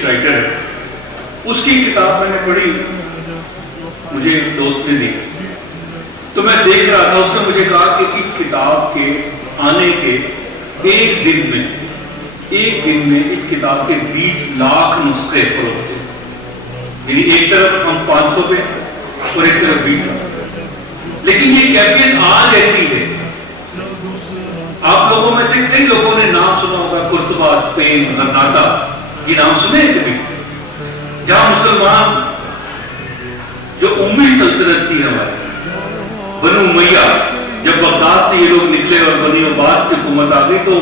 English writer ہے، اس کی کتاب میں نے پڑھی، مجھے ایک دوست نے دی، تو میں دیکھ رہا تھا، اس نے مجھے کہا کہ اس کتاب کے آنے کے ایک دن میں اس کتاب کے 20 لاکھ نسخے فروخت ہوئے، یعنی ایک طرف ہم 500 پہ اور ایک طرف 20 لاکھ، لیکن یہ کیفیت آج ایسی ہے۔ آپ لوگوں میں سے کئی لوگوں نے نام سنا ہوگا قرطبہ، اسپین، غرناطہ، یہ نام سنے ہیں کبھی؟ جہاں مسلمان جو امی سلطنت تھی ہماری بنو امیہ، جب بغداد سے یہ لوگ نکلے اور بنی عباس کی حکومت آ گئی تو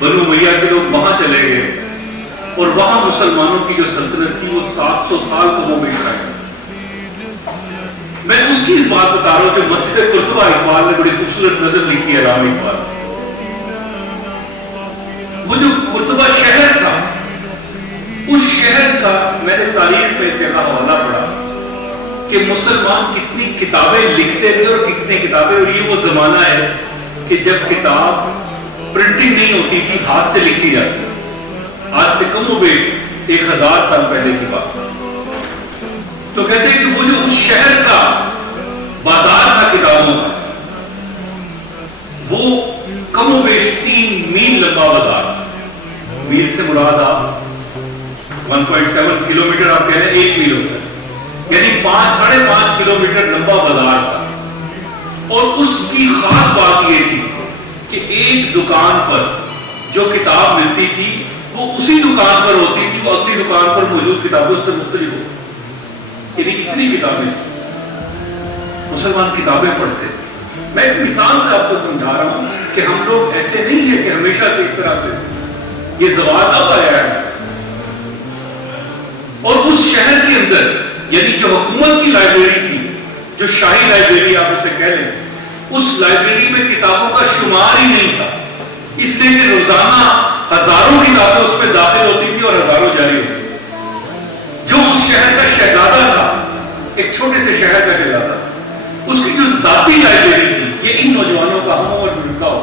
بنو امیہ کے لوگ وہاں چلے گئے اور وہاں مسلمانوں کی جو سلطنت تھی وہ 700 سال کو وہ بیٹھ رہے ہیں۔ میں اس کی اس بات بتا رہا ہوں کہ مسجد قرطبہ، اقبال نے بڑی خوبصورت نظر لکھی ہے، علامہ اقبال، وہ جو قرطبہ شہر تھا، اس شہر کا میں نے تاریخ میں ایک جگہ حوالہ پڑھا کہ مسلمان کتنی کتابیں لکھتے تھے اور کتنی کتابیں، اور یہ وہ زمانہ ہے کہ جب کتاب پرنٹنگ نہیں ہوتی تھی، ہاتھ سے لکھی جاتی، آج سے کم و بیش 1000 سال پہلے کی بات۔ تو کہتے ہیں کہ وہ جو اس شہر کا بازار تھا کتابوں کا، وہ کم و بیش 3 میل لمبا بازار تھا۔ میل سے مراد آپ 1.7 کلومیٹر آپ کہہ رہے ہیں، 1 میل ہوتا ہے، یعنی 5.5 کلومیٹر لمبا بازار تھا۔ اور اس کی خاص بات یہ تھی کہ ایک دکان پر جو کتاب ملتی تھی وہ اسی دکان پر ہوتی تھی، وہ اگلی دکان پر موجود کتابوں سے مختلف ہوتی، یعنی اتنی کتابیں، مسلمان کتابیں پڑھتے تھے۔ میں ایک مثال سے آپ کو سمجھا رہا ہوں کہ ہم لوگ ایسے نہیں ہیں کہ ہمیشہ سے اس طرح سے، یہ زوال اب آیا ہے۔ اور اس شہر کے اندر، یعنی جو حکومت کی لائبریری تھی، جو شاہی لائبریری آپ اسے کہہ لیں، اس لائبریری میں کتابوں کا شمار ہی نہیں تھا، اس لیے کہ روزانہ ہزاروں کتابیں اس میں داخل ہوتی تھی اور ہزاروں جاری ہوتی تھی۔ جو اس شہر کا شہزادہ تھا، ایک چھوٹے سے شہر کا شہزادہ، اس کی جو ذاتی لائبریری تھی، یہ ان نوجوانوں کا ہم اور جڑکا ہو،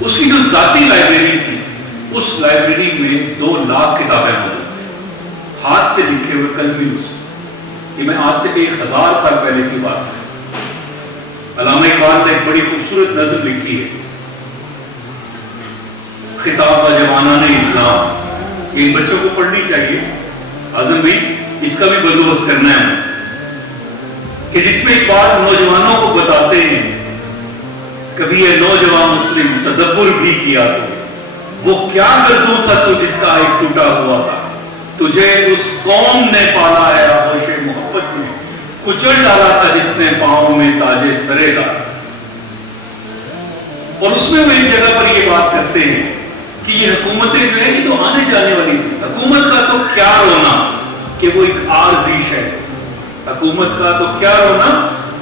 اس کی جو ذاتی لائبریری تھی، اس لائبریری میں 2 لاکھ کتابیں موجود تھیں، ہاتھ سے لکھے ہوئے کلمی۔ یہ میں آج سے 1000 سال پہلے کی بات ہے۔ علامہ اقبال نے ایک بڑی خوبصورت نظم لکھی ہے، خطاب جوانان اسلام، یہ بچوں کو پڑھنی چاہیے، اعظم بھی اس کا بھی بندوبست کرنا ہے، کہ جس میں اقبال نوجوانوں کو بتاتے ہیں، کبھی یہ نوجوان مسلم تدبر بھی کیا تو وہ کیا گردوں تھا تو جس کا ایک ٹوٹا ہوا تھا، تجھے اس قوم نے پالا ہے آغوش محبت میں، کچل ڈالا تھا جس نے پاؤں میں تاجے سرے ڈالا۔ اور اس میں وہ ایک جگہ پر یہ بات کرتے ہیں کہ یہ حکومتیں جو ہے یہ تو آنے جانے والی تھی، حکومت کا تو کیا رونا کہ وہ ایک عارضی شے، حکومت کا تو کیا رونا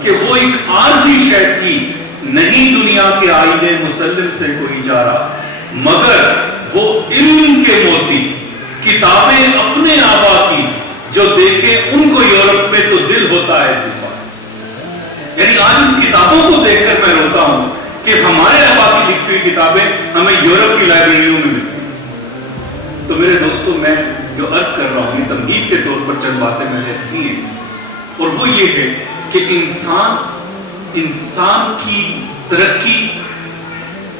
کہ وہ ایک عارضی شے تھی، نہیں دنیا کے آئینے مسلم سے کوئی جارا، مگر وہ علم کے موتی، کتابیں اپنے آبا کی، جو دیکھیں ان کو یورپ میں تو دل ہوتا ہے صفا۔ یعنی آج ان کتابوں کو دیکھ کر میں روتا ہوں کہ ہمارے آبا کی لکھی ہوئی کتابیں ہمیں یورپ کی لائبریریوں میں ملتی ہیں۔ تو میرے دوستوں، میں جو عرض کر رہا ہوں یہ تمہید کے طور پر چند باتیں میں نے سنی ہیں، اور وہ یہ ہے کہ انسان کی ترقی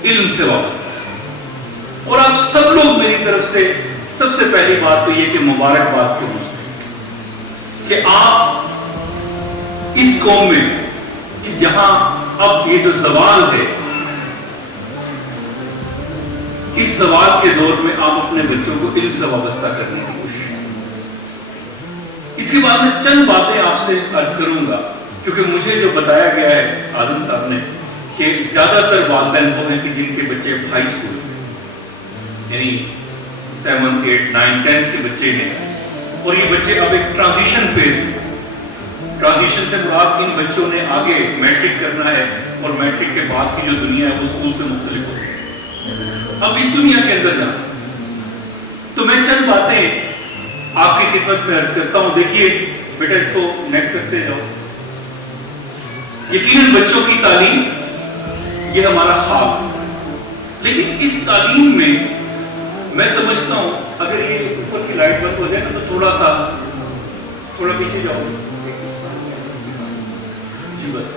علم سے وابستہ ہے۔ اور آپ سب لوگ میری طرف سے سب سے پہلی بات تو یہ کہ مبارکباد کے مجھ کہ آپ اس قوم میں کہ جہاں اب یہ جو زوال ہے، اس زوال کے دور میں آپ اپنے بچوں کو علم سے وابستہ کرنے کی کوشش کریں۔ اس کے بعد میں چند باتیں آپ سے عرض کروں گا، کیونکہ مجھے جو بتایا گیا ہے اعظم صاحب نے کہ زیادہ تر والدین وہ ہیں کہ جن کے بچے ہائی اسکول یعنی 7, 8, 9, 10 کے بچے ہیں، اور یہ بچے اب ایک ٹرانزیشن فیز میں، ٹرانزیشن سے مراد ان بچوں نے آگے میٹرک کرنا ہے، اور میٹرک کے بعد کی جو دنیا ہے وہ اسکول سے مختلف ہو رہی ہے، اب اس دنیا کے اندر جانا۔ تو میں چند باتیں آپ کی خدمت میں عرض کرتا ہوں۔ دیکھیے بیٹا، اس کو نیکسٹ کرتے جاؤ۔ یقیناً بچوں کی تعلیم یہ ہمارا خواب، لیکن اس تعلیم میں سمجھتا ہوں اگر یہ لائٹ بند ہو جائے نا تو تھوڑا پیچھے جاؤ جی بس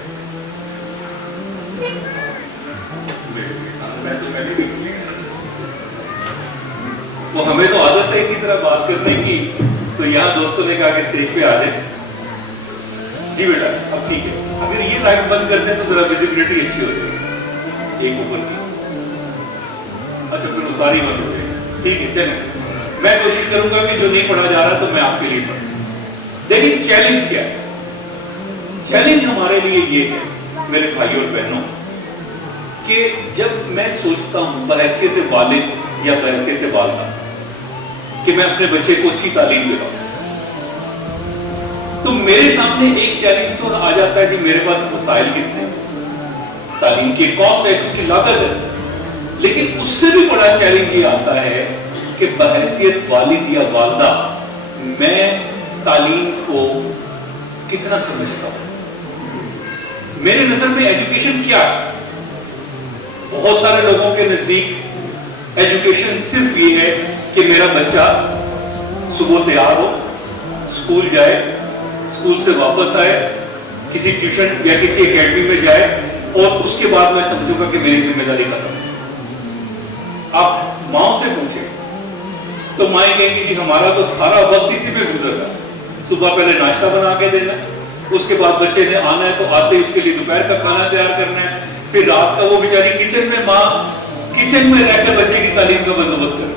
وہ ہمیں تو عادت ہے اسی طرح بات کرنے کی، تو یہاں دوستوں نے کہا کہ اسٹیج پہ آ جائے. جی بیٹا اب ٹھیک ہے، اگر یہ لائٹ بند کر دیں تو ذرا ویزیبلٹی اچھی ہو جائے گی ایک اوپر کی. اچھا پھر وہ ساری بند ہو جائے گی. ٹھیک ہے چلیں، میں کوشش کروں گا کہ جو نہیں پڑھا جا رہا تو میں آپ کے لیے پڑھوں. دیکھیں چیلنج کیا ہے. چیلنج ہمارے لیے یہ ہے میرے بھائیوں اور بہنوں کہ جب میں سوچتا ہوں بحیثیت والد یا بحیثیت والدہ کہ میں اپنے بچے کو اچھی تعلیم دلاؤں، تو میرے سامنے ایک چیلنج تو آ جاتا ہے کہ میرے پاس وسائل کتنے ہیں، تعلیم کی کاسٹ ہے، اس کی لاگت ہے. لیکن اس سے بھی بڑا چیلنج یہ آتا ہے کہ بحیثیت والد یا والدہ میں تعلیم کو کتنا سمجھتا ہوں. میرے نظر میں ایجوکیشن کیا ہے؟ بہت سارے لوگوں کے نزدیک ایجوکیشن صرف یہ ہے کہ میرا بچہ صبح تیار ہو، اسکول جائے، اسکول سے واپس آئے، کسی ٹیوشن یا کسی اکیڈمی میں جائے، اور اس کے بعد میں سمجھوں گا کہ میری ذمہ داری ختم. آپ ماؤں سے پوچھیں تو مائیں کہیں گی جی ہمارا تو سارا وقت اسی پہ گزر رہا ہے. صبح پہلے ناشتہ بنا کے دینا، اس کے بعد بچے نے آنا ہے تو آتے اس کے لیے دوپہر کا کھانا تیار کرنا ہے، پھر رات کا وہ بیچاری کچن میں، ماں کچن میں رہ کر بچے کی تعلیم کا بندوبست کرے.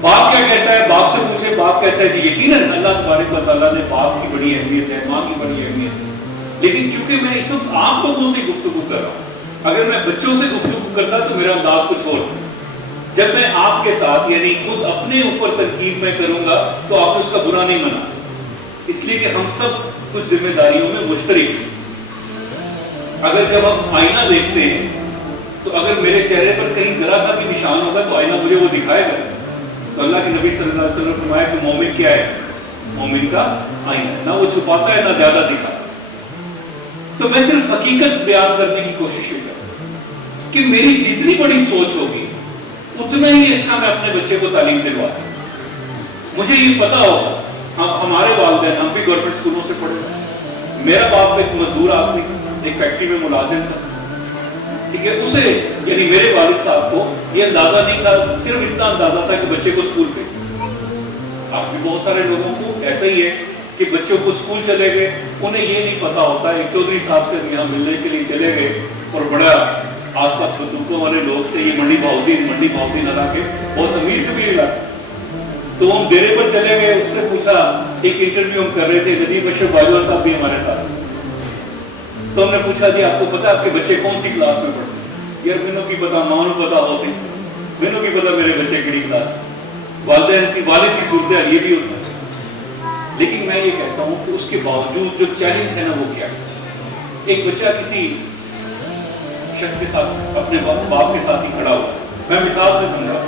باپ کیا کہتا ہے؟ باپ سے پوچھے، باپ کہتا ہے جی یقیناً اللہ تبارک و تعالیٰ نے باپ کی بڑی اہمیت ہے، ماں کی بڑی اہمیت ہے. لیکن چونکہ میں اس وقت عام لوگوں سے گفتگو کر رہا ہوں، اگر میں بچوں سے گفتگو کرتا تو میرا انداز کچھ اور ہے. جب میں آپ کے ساتھ یعنی خود اپنے اوپر تنقید میں کروں گا تو آپ نے اس کا برا نہیں منا، اس لیے کہ ہم سب کچھ ذمہ داریوں میں مشترک ہیں. اگر جب ہم آئینہ دیکھتے ہیں تو اگر میرے چہرے پر کہیں ذرا سا بھی نشان ہوگا تو آئینہ مجھے وہ دکھائے گا. تو اللہ کے نبی صلی اللہ علیہ وسلم نے فرمایا کہ مومن کیا ہے؟ مومن کا آئینہ، نہ وہ چھپاتا ہے نہ زیادہ دکھاتا. تو میں صرف حقیقت بیان کرنے کی کوشش کرتا ہوں کہ میری جتنی بڑی سوچ ہوگی اتنا ہی اچھا میں اپنے بچے کو تعلیم دلوا سکوں. مجھے یہ پتا ہوگا، ہمارے والدین، ہم بھی گورنمنٹ اسکولوں سے پڑھے. میرا باپ ایک مزدور آدمی، ایک فیکٹری میں ملازم تھا. ٹھیک ہے، اسے یعنی میرے والد صاحب کو یہ اندازہ نہیں تھا، صرف اتنا اندازہ تھا کہ بچے کو اسکول پہ. آپ بھی بہت سارے لوگوں کو ایسا ہی ہے کہ بچوں کو اسکول چلے گئے، انہیں یہ نہیں پتا ہوتا. ایک چودھری صاحب سے یہاں ملنے کے لیے چلے گئے اور بڑا آس پاس بندوقوں والے لوگ تھے. یہ منڈی بہاؤدین علاقے بہت امیر کبیر علاقے. تو ہم ڈیرے پر چلے گئے، اس سے پوچھا، ایک انٹرویو ہم کر رہے تھے، ندیم اشرف باجوہ صاحب بھی ہمارے ساتھ. تو ہم نے پوچھا جی آپ کو پتا آپ کے بچے کون سی کلاس میں پڑھتے ہیں؟ یار مینوں کی پتا، ماں نوں پتا ہو سی، مینوں کی پتا میرے بچے کیڑی کلاس. والد کی صورت یہ بھی ہوتا ہے. لیکن میں یہ کہتا ہوں کہ اس کے باوجود جو چیلنج ہے نا وہ کیا ہے. ایک بچہ کسی شخص کے ساتھ، اپنے باپ کے ساتھ ہی کھڑا ہوا، میں مثال سے سمجھا،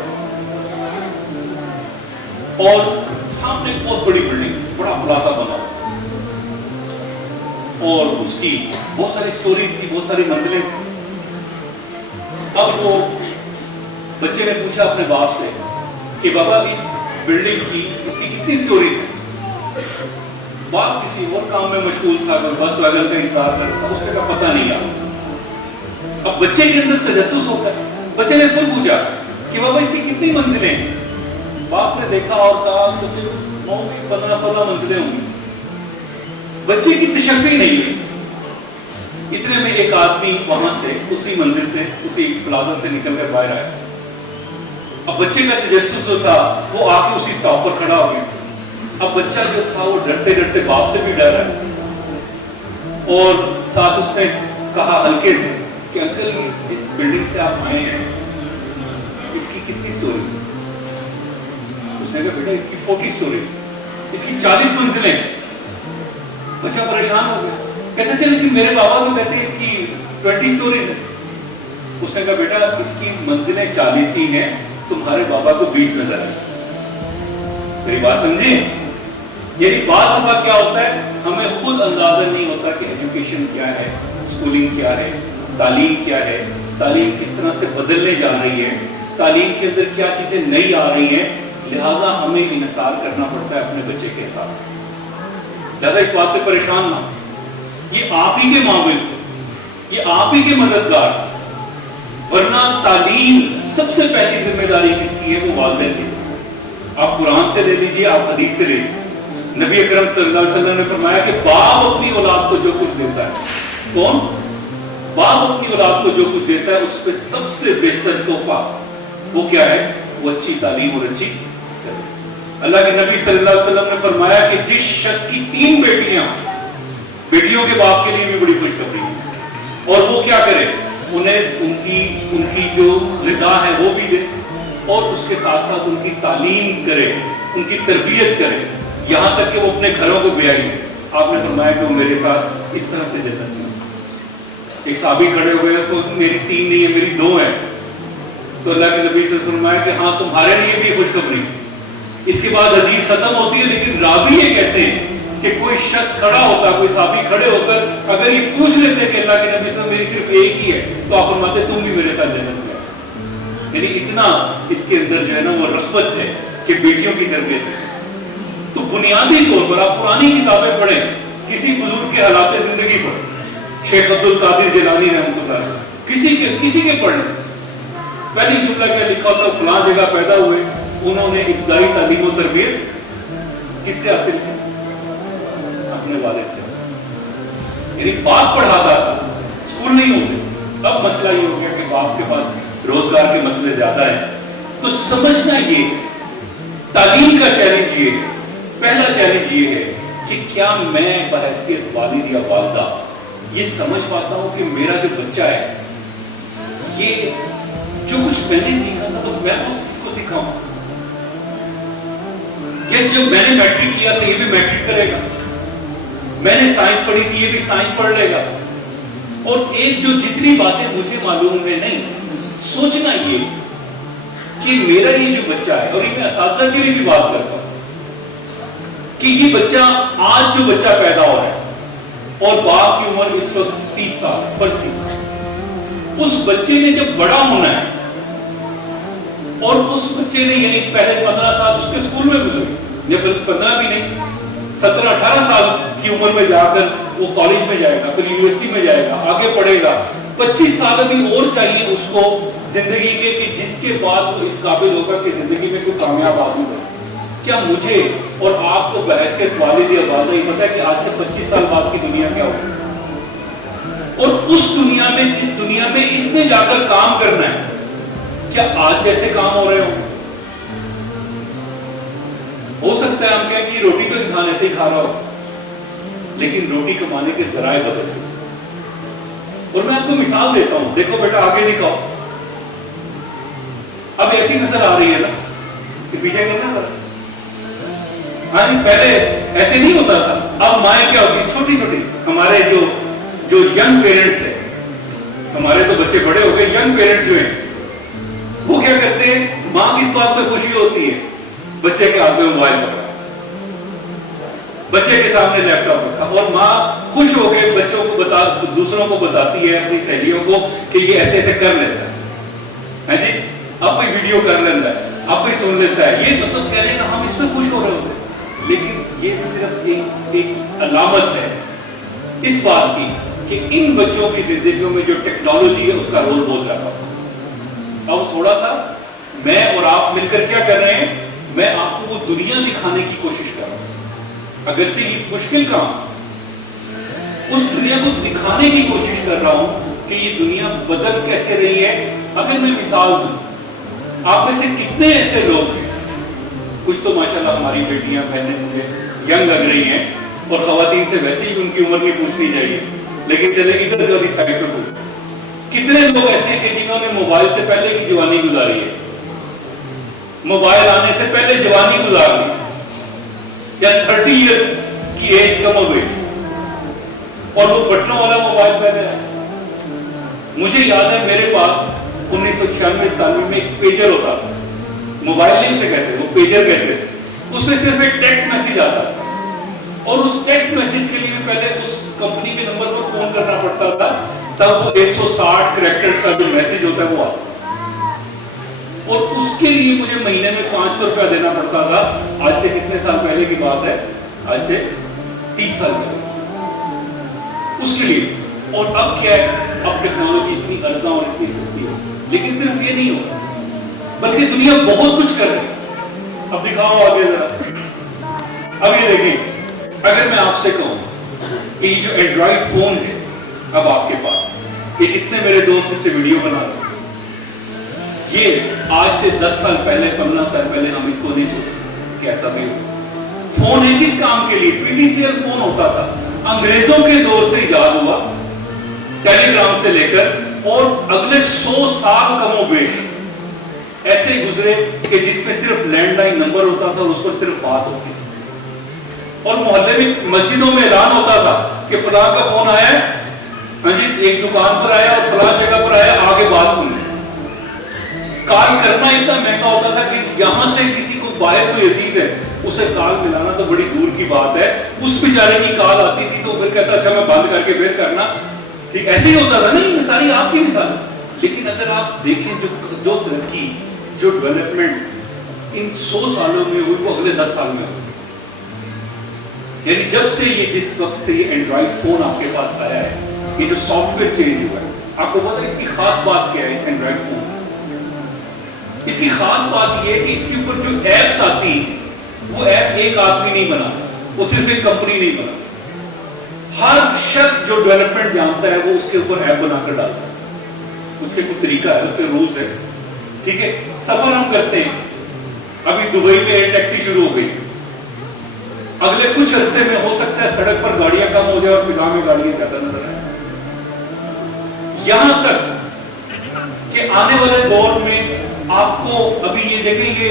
اور سامنے ایک بہت بڑی بلڈنگ، بڑا پلازا بنا، اور اس کی بہت ساری سٹوریز تھی، بہت ساری منزلیں تھی. اب وہ بچے نے پوچھا اپنے باپ سے کہ بابا اس بلڈنگ کی اس کی کتنی سٹوریز ہیں؟ باپ کسی اور کام میں مشغول تھا، بس وغیرہ کا انتظار کرتا، اس کا پتہ نہیں آیا. اب بچے کے اندر تجسس ہوتا ہے. بچے نے خود پوچھا کہ بابا اس کی کتنی منزلیں ہیں؟ باپ نے دیکھا اور کہا بچے 15-16 منزلیں ہوں گی. بچے کی تشفی نہیں ہوئی. اتنے میں ایک آدمی وہاں سے اسی منزل سے اسی پلازا سے نکل کر باہر آیا. اب بچے کا تجسس جو تھا وہ آ کے اسی سٹاپ پر کھڑا ہو گیا. اب بچہ جو تھا وہ ڈرتے ڈرتے باپ سے بھی ڈر رہا ہے، اور ساتھ اس نے کہا ہلکے سے کہ انکل جس بلڈنگ سے آپ آئے ہیں اس کی کتنی سٹوریز؟ اس نے کہا بیٹا اس کی 40 سٹوریز، اس کی 40 منزلیں. بچہ پریشان ہو گیا، کہتا چلے کہ میرے بابا تو کہتے ہیں اس کی 20 سٹوریز ہے. اس نے کہا بیٹا اس کی منزلیں 40 ہی ہیں، تمہارے بابا کو 20 نظر آئے. میری بات سمجھیں؟ یعنی بعض دفعہ کیا ہوتا ہے ہمیں خود اندازہ نہیں ہوتا کہ ایجوکیشن کیا ہے، اسکولنگ کیا ہے، تعلیم کیا ہے، تعلیم کس طرح سے بدلنے جا رہی ہے، تعلیم کے اندر کیا چیزیں نئی آ رہی ہیں. لہٰذا ہمیں انحصار کرنا پڑتا ہے اپنے بچے کے حساب سے. لہٰذا اس بات پہ پریشان نہ، یہ آپ ہی کے معاون، یہ آپ ہی کے مددگار، ورنہ تعلیم سب سے پہلی ذمہ داری کس کی ہے؟ وہ والدین کی. آپ قرآن سے لے لیجیے، آپ حدیث سے لے لیجیے. نبی اکرم صلی اللہ علیہ وسلم نے فرمایا کہ باپ اپنی اولاد کو جو کچھ دیتا ہے، کون؟ باپ اپنی اولاد کو جو کچھ دیتا ہے اس پہ سب سے بہتر تحفہ وہ کیا ہے؟ وہ اچھی تعلیم اور اچھی. اللہ کے نبی صلی اللہ علیہ وسلم نے فرمایا کہ جس شخص کی 3 بیٹیاں، بیٹیوں کے باپ کے لیے بھی بڑی خوشخبری ہے، اور وہ کیا کرے؟ انہیں ان کی جو غذا ہے وہ بھی دے، اور اس کے ساتھ ساتھ ان کی تعلیم کرے، ان کی تربیت کرے، یہاں تک کہ وہ اپنے گھروں کو بیائی. آپ نے فرمایا کہ وہ میرے ساتھ اس طرح سے جنت میں. ایک صحابی کھڑے ہوئے تو میری 3 نہیں ہے، میری 2 ہے. تو اللہ کے نبی سے فرمایا کہ ہاں تمہارے لیے بھی خوشخبری. اس کے بعد حدیث ختم ہوتی ہے، لیکن راوی یہ کہتے ہیں کہ کوئی شخص کھڑا ہوتا، کوئی صحابی کھڑے ہو کر اگر یہ پوچھ لیتے کہ اللہ کے نبی سے میری صرف ایک ہی ہے، تو آپ فرماتے تم بھی میرے ساتھ جنت میں. یعنی اتنا اس کے اندر جو ہے نا وہ رغبت ہے کہ بیٹیوں کی تربیت ہے. تو بنیادی طور پر آپ پرانی کتابیں پڑھیں، کسی بزرگ کے حالات زندگی پڑھیں، شیخ عبد القادر جیلانی رحمۃ اللہ علیہ، کسی کے پڑھیں. پہلی جملہ کیا لکھا ہوتا ہے؟ فلاں جگہ پیدا ہوئے، انہوں نے ابتدائی تعلیم و تربیت کس سے حاصل کی؟ اپنے والد سے. یعنی باپ پڑھاتا تھا، اسکول نہیں ہوتے. اب مسئلہ یہ ہو گیا کہ باپ کے پاس روزگار کے مسئلے زیادہ ہیں. تو سمجھنا یہ تعلیم کا چیلنج یہ ہے. پہلا چیلنج یہ ہے کہ کیا میں بحیثیت والد یا والدہ یہ سمجھ پاتا ہوں کہ میرا جو بچہ ہے یہ جو کچھ میں نے سیکھا تھا بس میں اس چیز کو سکھاؤں. یہ جب میں نے میٹرک کیا تو یہ بھی میٹرک کرے گا، میں نے سائنس پڑھی تھی یہ بھی سائنس پڑھ لے گا. اور ایک جو جتنی باتیں مجھے معلوم ہے نہیں، سوچنا یہ کہ میرا یہ جو بچہ ہے، اور یہ میں اساتذہ کے لیے بھی بات کرتا ہوں کہ یہ بچہ آج جو بچہ پیدا ہو رہا ہے اور باپ کی عمر اس وقت 30 سال فرض کی، اس بچے نے جب بڑا ہونا ہے اور اس بچے نے یعنی پہلے 15 سال اس کے اسکول میں گزرے، جب 15 بھی نہیں 17-18 سال کی عمر میں جا کر وہ کالج میں جائے گا، پھر یونیورسٹی میں جائے گا، آگے پڑھے گا. 25 سال ابھی اور چاہیے اس کو زندگی کے کہ جس کے بعد وہ اس قابل ہوگا کہ زندگی میں کوئی کامیاب آدمی بنے. کیا مجھے اور آپ کو بحیثیت والد یا والدہ یہ پتا ہے کہ آج سے 25 سال بعد کی دنیا کیا ہوگی؟ اور اس دنیا میں جس دنیا میں اس نے جا کر کام کرنا ہے، کیا آج جیسے کام ہو رہے ہو سکتا ہے ہم کہیں کہ روٹی تو انسان ایسے ہی کھا رہا ہو، لیکن روٹی کمانے کے ذرائع بدل گئے. اور میں آپ کو مثال دیتا ہوں، دیکھو بیٹا آگے دکھاؤ. اب ایسی نظر آ رہی ہے نا کہ پیچھے کرنا پڑا. ہاں جی، پہلے ایسے نہیں ہوتا تھا. اب مائیں کیا ہوتی ہیں چھوٹی چھوٹی. ہمارے جو ینگ پیرنٹس ہیں، ہمارے تو بچے بڑے ہو گئے، ینگ پیرنٹس جو ہیں وہ کیا کرتے ہیں؟ ماں کس بات پہ خوشی ہوتی ہے؟ بچے کے ہاتھ میں موبائل رکھا، بچے کے سامنے لیپ ٹاپ رکھا، اور ماں خوش ہو کے بچوں کو دوسروں کو بتاتی ہے، اپنی سہیلیوں کو کہ یہ ایسے ایسے کر لیتا ہے جی، اب کوئی ویڈیو کر لیتا ہے، اب کوئی سن لیتا ہے. یہ مطلب کہنے کا ہم اس میں خوش ہو رہے ہوتے ہیں، لیکن یہ صرف ایک علامت ہے اس بات کی کہ ان بچوں کی زندگیوں میں جو ٹیکنالوجی ہے اس کا رول بہت زیادہ ہوتا ہے. اب تھوڑا سا میں اور آپ مل کر کیا کر رہے ہیں؟ میں آپ کو وہ دنیا دکھانے کی کوشش کر رہا ہوں، اگرچہ یہ مشکل کام، اس دنیا کو دکھانے کی کوشش کر رہا ہوں کہ یہ دنیا بدل کیسے رہی ہے. اگر میں مثال دوں، آپ میں سے کتنے ایسے لوگ ہیں، کچھ تو ماشاءاللہ ہماری بیٹیاں بہنیں مجھے ینگ لگ رہی ہیں، اور خواتین سے ویسے ہی ان کی عمر نہیں پوچھنی چاہیے، لیکن چلے ادھر کا بھی سائڈ پہ پوچھ. کتنے لوگ ایسے ہیں کہ جنہوں نے موبائل سے پہلے کی جوانی گزاری ہے، موبائل آنے سے پہلے جوانی گزار لی، یا 30 ایئرز کی ایج کم ہو گئی اور وہ بٹنوں والا موبائل پہلے ہے. مجھے یاد ہے میرے پاس 1996-97 میں ایک پیجر ہوتا تھا، موبائل نہیں اسے کہتے، وہ پیجر کہتے تھے. اس میں صرف ایک ٹیکسٹ میسج آتا تھا، اور اس ٹیکسٹ میسج کے لیے پہلے اس کمپنی کے نمبر پر فون کرنا پڑتا تھا، تب وہ 160 کریکٹرز کا جو میسج ہوتا ہے وہ آتا. اور اس کے لیے مجھے مہینے میں 500 روپیہ دینا پڑتا تھا. آج سے کتنے سال پہلے کی بات ہے؟ آج سے 30 سال پہلے. اس کے لیے. اور اب کیا ہے؟ اب ٹیکنالوجی اتنی ارزاں اور اتنی سستی ہے. لیکن صرف یہ نہیں ہوگا بلکہ دنیا بہت کچھ کر رہی ہے. اب دکھاؤ آگے ذرا. اب یہ دیکھیں, اگر میں آپ سے کہوں کہ یہ جو اینڈرائڈ فون ہے اب آپ کے پاس, یہ کتنے میرے دوست اس سے ویڈیو بنا رہے ہیں, یہ آج سے 10 سال پہلے 15 سال پہلے ہم اس کو نہیں سوچتے کہ ایسا بھی ہو. فون ہے کس کام کے لیے؟ PDCL فون ہوتا تھا, انگریزوں کے دور سے ایجاد ہوا, ٹیلی گرام سے لے کر, اور اگلے 100 سال کم و بیش ایسے گزرے کہ جس میں صرف لینڈ لائن نمبر ہوتا تھا اور اس پر صرف بات ہوتی تھی. اور محلے میں مسجدوں میں اعلان ہوتا تھا کہ فلاں کا فون آیا ہے, ہاں جی ایک دکان پر آیا اور فلاں جگہ پر آیا, آگے بات سننے. کال کرنا اتنا مہنگا ہوتا تھا کہ یہاں سے کسی کو باہر کوئی عزیز ہے اسے کال ملانا تو بڑی دور کی بات ہے. اس بیچارے کی کال آتی تھی تو پھر کہتا اچھا میں بند کر کے پھر کرنا. ٹھیک ایسے ہی ہوتا تھا. نہیں, یہ ساری آپ کی مثال ہے. لیکن اگر آپ دیکھیں جو ترقی, جو ڈیولپمنٹ ان 100 سالوں میں ہوئی وہ اگلے 10 سال میں ہوئی. یعنی جب سے یہ جس وقت سے یہ اینڈرائڈ فون آپ کے پاس آیا ہے, یہ جو سافٹ ویئر چینج ہوا ہے, آپ کو پتا ہے اس کی خاص بات کیا ہے؟ اس اینڈرائڈ فون اس کی خاص بات یہ ہے کہ اس کے اوپر جو ایپس آتی ہیں وہ ایپ ایک آدمی نہیں بنا, وہ صرف ایک کمپنی نہیں بنا. ہر شخص جو ڈیولپمنٹ جانتا ہے وہ اس کے اوپر ایپ بنا کر ڈالتا ہے. اس کے کوئی طریقہ ہے, اس کے رولز ہیں. ٹھیک ہے, سفر ہم کرتے ہیں. ابھی دبئی میں ایئر ٹیکسی شروع ہو گئی. اگلے کچھ عرصے میں ہو سکتا ہے سڑک پر گاڑیاں کم ہو جائے اور فضا میں گاڑیاں زیادہ نظر آئیں. یہاں تک کہ آنے والے دور میں آپ کو ابھی یہ دیکھیں گے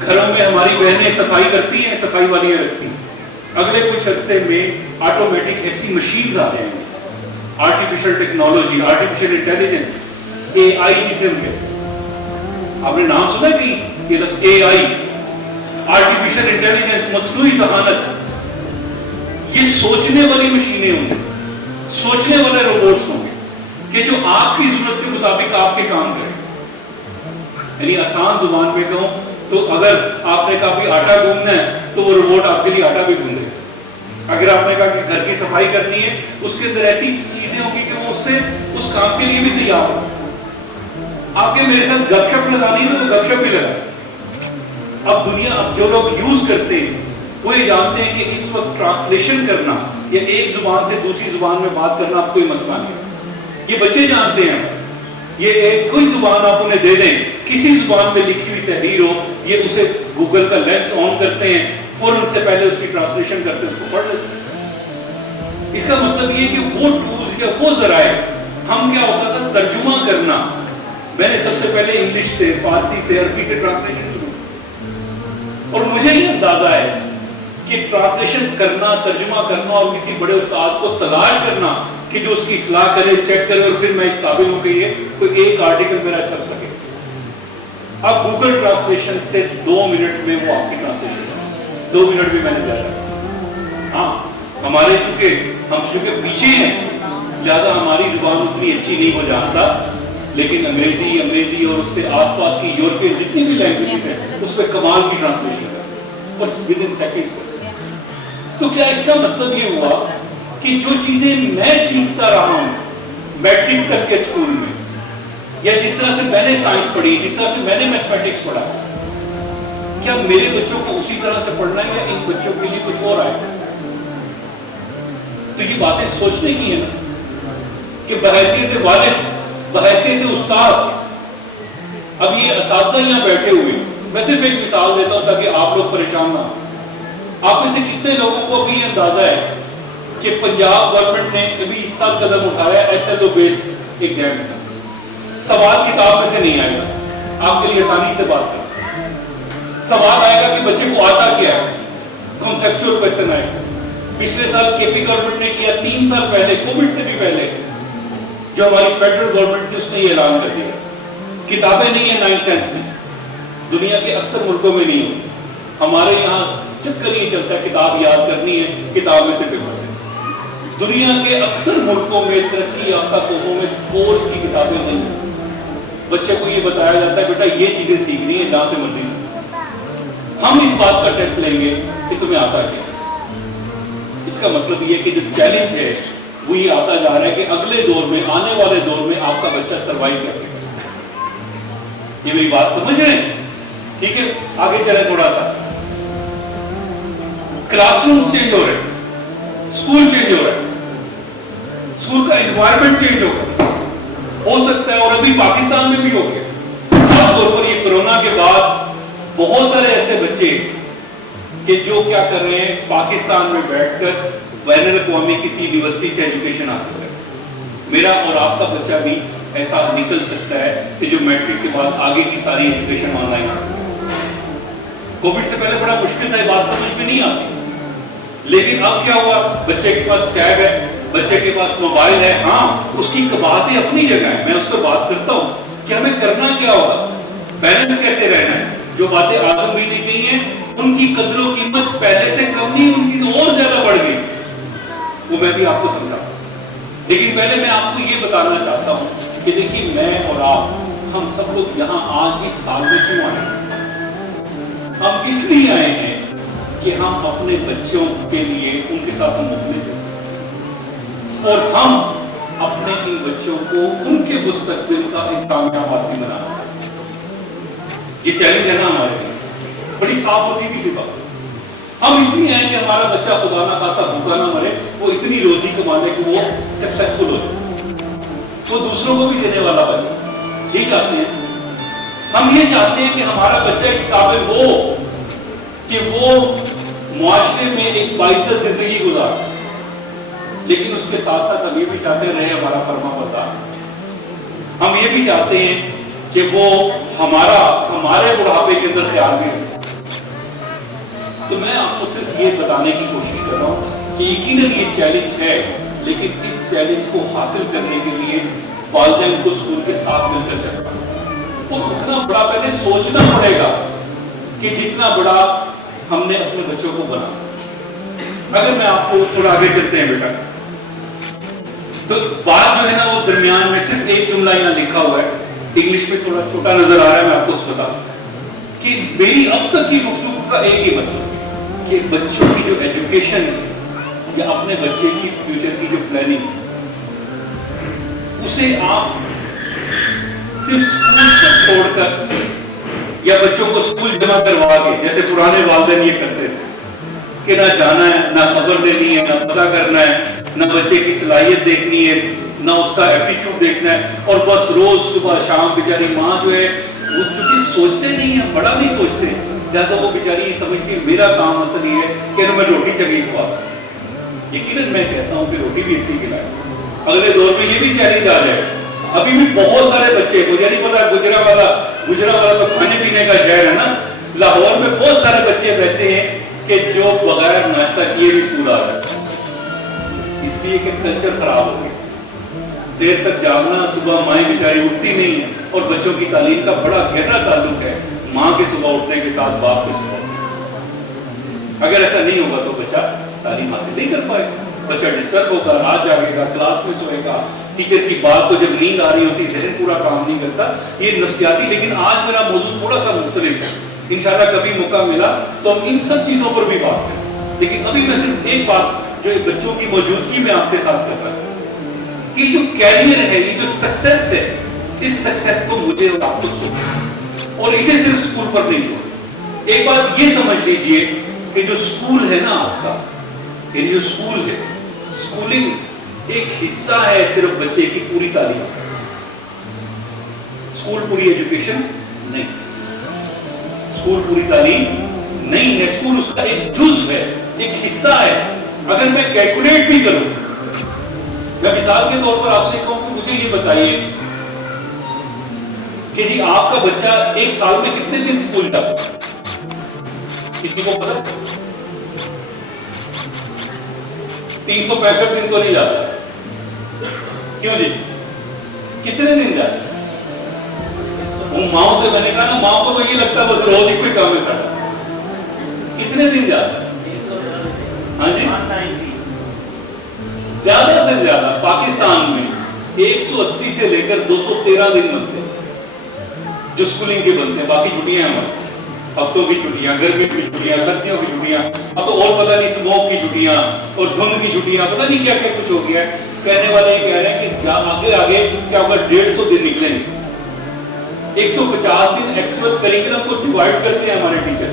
گھروں میں ہماری بہنیں صفائی کرتی ہیں, صفائی والیاں رکھتی ہیں. اگلے کچھ عرصے میں آٹومیٹک ایسی مشینز آ رہے ہیں, artificial technology, artificial intelligence, AI جسے ہم کہتے ہیں. آپ نے نام سنا کہ یہ لفظ AI, آرٹیفیشل انٹیلیجنس, مصنوعی ذہانت. یہ سوچنے والی مشینیں ہوں گی, سوچنے والے روبوٹس ہوں گے کہ جو آپ کی ضرورت کے مطابق آپ کے کام کریں. یعنی آسان زبان میں کہوں تو اگر آپ نے کہا کہ آٹا گوندنا ہے تو وہ روبوٹ آپ کے لیے آٹا بھی گوندے. اگر آپ نے کہا کہ گھر کی صفائی کرنی ہے, اس کے اندر ایسی چیزیں ہوں گی کہ وہ اس سے اس کام کے لیے بھی تیار ہو. آپ کے میرے ساتھ گپ شپ لگانی ہے تو وہ گپ شپ بھی لگا. اب دنیا, اب جو لوگ یوز کرتے ہیں وہ یہ جانتے ہیں کہ اس وقت ٹرانسلیشن کرنا یا ایک زبان سے دوسری زبان میں بات کرنا آپ کوئی مسئلہ نہیں. یہ بچے جانتے ہیں. یہ ایک کوئی زبان آپ انہیں دے دیں, کسی زبان میں لکھی ہوئی تحریر ہو, یہ اسے گوگل کا لینس آن کرتے ہیں, فوراً سے پہلے اس کی ٹرانسلیشن کرتے ہیں, اس کو پڑھ لیتے ہیں. اس کا مطلب یہ کہ وہ ٹولز یا وہ ذرائع, ہم کیا ہوتا تھا ترجمہ کرنا. میں نے سب سے پہلے انگلش سے, فارسی سے, عربی سے ٹرانسلیشن شروع, اور مجھے یہ اندازہ ہے کہ ٹرانسلیشن کرنا, ترجمہ کرنا اور کسی بڑے استاد کو تلاش کرنا کہ جو اس کی اصلاح کرے, چیک کرے, اور پھر میں اس قابل ہوں کہ یہ کوئی ایک آرٹیکل میرا چھپ سکے. اب گوگل ٹرانسلیشن سے 2 منٹ میں وہ آپ کی ٹرانسلیشن ہے. 2 منٹ بھی میں نے زیادہ. ہاں, ہمارے چونکہ پیچھے ہیں لہذا ہماری زبان اتنی اچھی نہیں ہو جانتا, لیکن انگریزی اور اس سے آس پاس کی یورپین جتنی بھی لینگویجز ہیں اس پہ کمال کی ٹرانسلیشن ہے اور ود ان سیکنڈز. تو کیا اس کا مطلب یہ ہوا کہ جو چیزیں میں سیکھتا رہا ہوں میٹرک تک کے اسکول میں, یا جس طرح سے میں نے سائنس پڑھی, جس طرح سے میں نے میتھمیٹکس پڑھا, کیا میرے بچوں کو اسی طرح سے پڑھنا ہے یا ان بچوں کے لیے کچھ اور آئے؟ تو یہ باتیں سوچنے کی ہیں نا کہ بحیثیت والد, بحیثیت استاد, اب یہ اساتذہ یہاں بیٹھے ہوئے, میں صرف ایک مثال دیتا ہوں تاکہ آپ لوگ پریشان نہ ہوں. آپ میں سے کتنے لوگوں کو ابھی اندازہ ہے کہ پنجاب گورنمنٹ نے ابھی اس سال قدم اٹھایا SLO بیس ایگزامز کا؟ سوال کتاب میں سے نہیں آئے گا, آپ کے لیے آسانی سے بات کریں. سوال آئے گا کہ بچے کو آتا کیا ہے, کنسیپچول کوسچن آئے گا. پچھلے سال KP گورنمنٹ نے کیا, 3 سال پہلے کووڈ سے بھی پہلے جو ہماری فیڈرل گورنمنٹ تھی اس نے یہ اعلان کر دیا کتابیں نہیں ہیں 9th 10th میں. دنیا کے اکثر ملکوں میں نہیں ہوتی. ہمارے یہاں چکر یہ چلتا ہے کتاب یاد کرنی ہے, کتاب میں سے پیپر ہے. دنیا کے اکثر ملکوں میں, ترقی یافتہ قوموں میں کورس کی کتابیں نہیں ہیں. بچے کو یہ بتایا جاتا ہے بیٹا یہ چیزیں سیکھنی ہے جہاں سے مرضی سے، ہم اس بات کا ٹیسٹ لیں گے کہ تمہیں آتا کیا۔ اس کا مطلب یہ کہ جو چیلنج ہے وہ یہ آتا جا رہا ہے کہ اگلے دور میں، آنے والے دور میں آپ کا بچہ سروائیو کیسے کرے۔ یہ میری بات سمجھ رہے ہیں؟ ٹھیک ہے، آگے چلیں تھوڑا سا۔ کلاس روم چینج ہو رہے ہیں، اسکول چینج ہو رہا ہے، اسکول کا انوائرمنٹ چینج ہوگا، ہو سکتا ہے، اور ابھی پاکستان میں بھی ہو گیا، خاص طور پر یہ کرونا کے بعد بہت سارے ایسے بچے کہ جو کیا کر رہے ہیں، پاکستان میں بیٹھ کر بین الاقوامی کسی یونیورسٹی سے ایجوکیشن حاصل کرے۔ میرا اور آپ کا بچہ بھی ایسا نکل سکتا ہے کہ جو میٹرک کے بعد آگے کی ساری ایجوکیشن آن لائن حاصل کرے۔ کووڈ سے پہلے بڑا مشکل تھا، یہ بات سمجھ میں نہیں آتی، لیکن اب کیا ہوا، بچے کے پاس ٹیب ہے، بچے کے پاس موبائل ہے، ہاں اس کی باتیں اپنی جگہ ہے، میں اس پر بات کرتا ہوں کہ ہمیں کرنا کیا ہوگا، بیلنس کیسے رہنا ہے۔ جو باتیں اعظم بھی نے کہی ہیں ان کی قدر و قیمت پہلے سے کم نہیں، ان کی اور زیادہ بڑھ گئی، وہ میں بھی آپ کو سمجھاؤں۔ لیکن پہلے میں آپ کو یہ بتانا چاہتا ہوں کہ دیکھیے میں اور آپ، ہم سب لوگ یہاں آج اس سال میں کیوں آئے ہیں؟ ہم اس لیے آئے ہیں کہ ہم اپنے بچوں کے لیے ان کے ساتھ ہم مخلص ہیں، اور ہم اپنے ان بچوں کو ان کے مستقبل کا ایک کامیاب آدمی بنانا ہے۔ یہ چیلنج ہے نا ہمارے لیے، بڑی صاف اور سیدھی سی بات۔ ہم اس لیے ہیں کہ ہمارا بچہ خدا نہ خاصہ بھوکا نہ مرے، وہ اتنی روزی کمانے کہ وہ سکسیسفل ہو جائے، وہ دوسروں کو بھی دینے والا بنے، یہی چاہتے ہیں ہم۔ یہ چاہتے ہیں کہ ہمارا بچہ اس قابل ہو کہ وہ معاشرے میں ایک باعزت زندگی گزار سکے، لیکن اس کے ساتھ ساتھ ہم یہ بھی چاہتے ہیں رہے ہمارا فرما بردار، ہم یہ بھی چاہتے ہیں کہ وہ ہمارے بڑھاپے کے اندر خیال بھی رکھے۔ تو میں آپ کو صرف یہ بتانے کی کوشش کر رہا ہوں کہ یقیناً یہ چیلنج ہے، لیکن اس چیلنج کو حاصل کرنے کے لیے والدین کو اسکول کے ساتھ مل کر چلنا، اور اتنا بڑا پہلے سوچنا پڑے گا کہ جتنا بڑا ہم نے اپنے بچوں کو بنا۔ اگر میں آپ کو تھوڑا آگے چلتے ہیں بیٹا، تو بات جو ہے نا وہ درمیان میں صرف ایک جملہ یہاں لکھا ہوا ہے، انگلش میں تھوڑا چھوٹا نظر آ رہا ہے، میں آپ کو اس بتا کہ میری اب تک کی گفتگو کا ایک ہی مطلب کہ بچوں کی جو ایجوکیشن یا اپنے بچے کی فیوچر کی جو پلاننگ، اسے آپ صرف اسکول کو چھوڑ کر یا بچوں کو اسکول جمع کروا کے جیسے پرانے والدین یہ کرتے تھے کہ نہ جانا ہے، نہ خبر دینی ہے، نہ پتہ کرنا ہے، نہ بچے کی صلاحیت دیکھنی ہے، نہ اس کا ایپٹیٹیوڈ دیکھنا ہے، اور بس روز صبح شام بیچاری ماں جو ہے وہ چونکہ سوچتے نہیں ہیں، بڑا نہیں سوچتے، لہٰذا وہ بیچاری یہ سمجھتی ہے میرا کام اصل یہ ہے کہ میں روٹی چنگی کھوا۔ یقیناً میں کہتا ہوں کہ روٹی بھی اچھی کھلائے۔ اگلے دور میں یہ بھی چیلنج آ جائے، ابھی بھی بہت سارے بچے، مجھے نہیں پتا گجرا والا تو کھانے پینے کا شہر ہے نا، لاہور میں بہت سارے بچے ویسے ہیں کہ جو بغیر ناشتہ کیے بھی اسکول آ رہے ہیں، اس لیے کہ کلچر خراب ہو گیا، دیر تک جاگنا، صبح مائیں بیچاری اٹھتی نہیں ہیں، اور بچوں کی تعلیم کا بڑا گہرا تعلق ہے ماں کے صبح اٹھنے کے ساتھ باپ کے صبح اٹھنے۔ اگر ایسا نہیں ہوگا تو بچہ تعلیم حاصل نہیں کر پائے گا، بچہ ڈسٹرب ہوگا، رات جاگے گا، کلاس میں سوئے گا، ٹیچر کی بات کو جب نیند آ رہی ہوتی ذہن پورا کام نہیں کرتا، یہ نفسیاتی۔ لیکن آج میرا موضوع تھوڑا سا مختلف ہے، انشاءاللہ کبھی موقع ملا تو ہم ان سب چیزوں پر بھی بات کریں، لیکن ابھی میں صرف ایک بات جو بچوں کی موجودگی میں آپ کے ساتھ کر رہا ہوں کہ جو کیریئر ہے، یہ جو سکسیس ہے، اس سکسیس کو مجھے اور آپ کو سوچنا، اور اسے صرف اسکول پر نہیں چھوڑنا۔ ایک بات یہ سمجھ لیجئے کہ جو اسکول ہے نا آپ کا، یعنی جو اسکول ہے، اسکولنگ ایک حصہ ہے صرف بچے کی پوری تعلیم۔ اسکول پوری ایجوکیشن نہیں، اسکول پوری تعلیم نہیں ہے، اسکول اس کا ایک جزء ہے، ایک حصہ ہے۔ اگر میں کیلکولیٹ بھی کروں، میں مثال کے طور پر آپ سے کہوں کہ مجھے یہ بتائیے کہ جی آپ کا بچہ ایک سال میں کتنے دن اسکول جاتا ہے؟ کسی کو پتا؟ 365 دن تو نہیں جاتا، کیوں جی؟ کتنے دن جاتا ہے؟ وہ ماؤں سے میں نے کہا نا، ماؤں کو تو یہ لگتا ہے بس روز ہی کوئی کام ہے ساڑھا، کتنے دن جاتا ہے؟ ہاں جی، زیادہ سے زیادہ پاکستان میں 180 سے لے کر 213 دن بنتے ہیں، جو اسکولنگ کے بنتے ہیں. باقی چھٹیاں ہیں ہماری, ہفتوں کی چھٹیاں, گرمی کی چھٹیاں, سردیوں کی چھٹیاں, اب تو اور پتہ نہیں اسموک کی چھٹیاں اور دھند کی چھٹیاں, پتہ نہیں کیا کیا کچھ ہو گیا ہے. کہنے والے یہ کہہ رہے ہیں کہ آگے آگے کیا ہوگا, 150 دن نکلیں گے. 150 دن ایکچوئل کریکولم کو ڈیوائڈ کرتے ہیں ہمارے ٹیچر.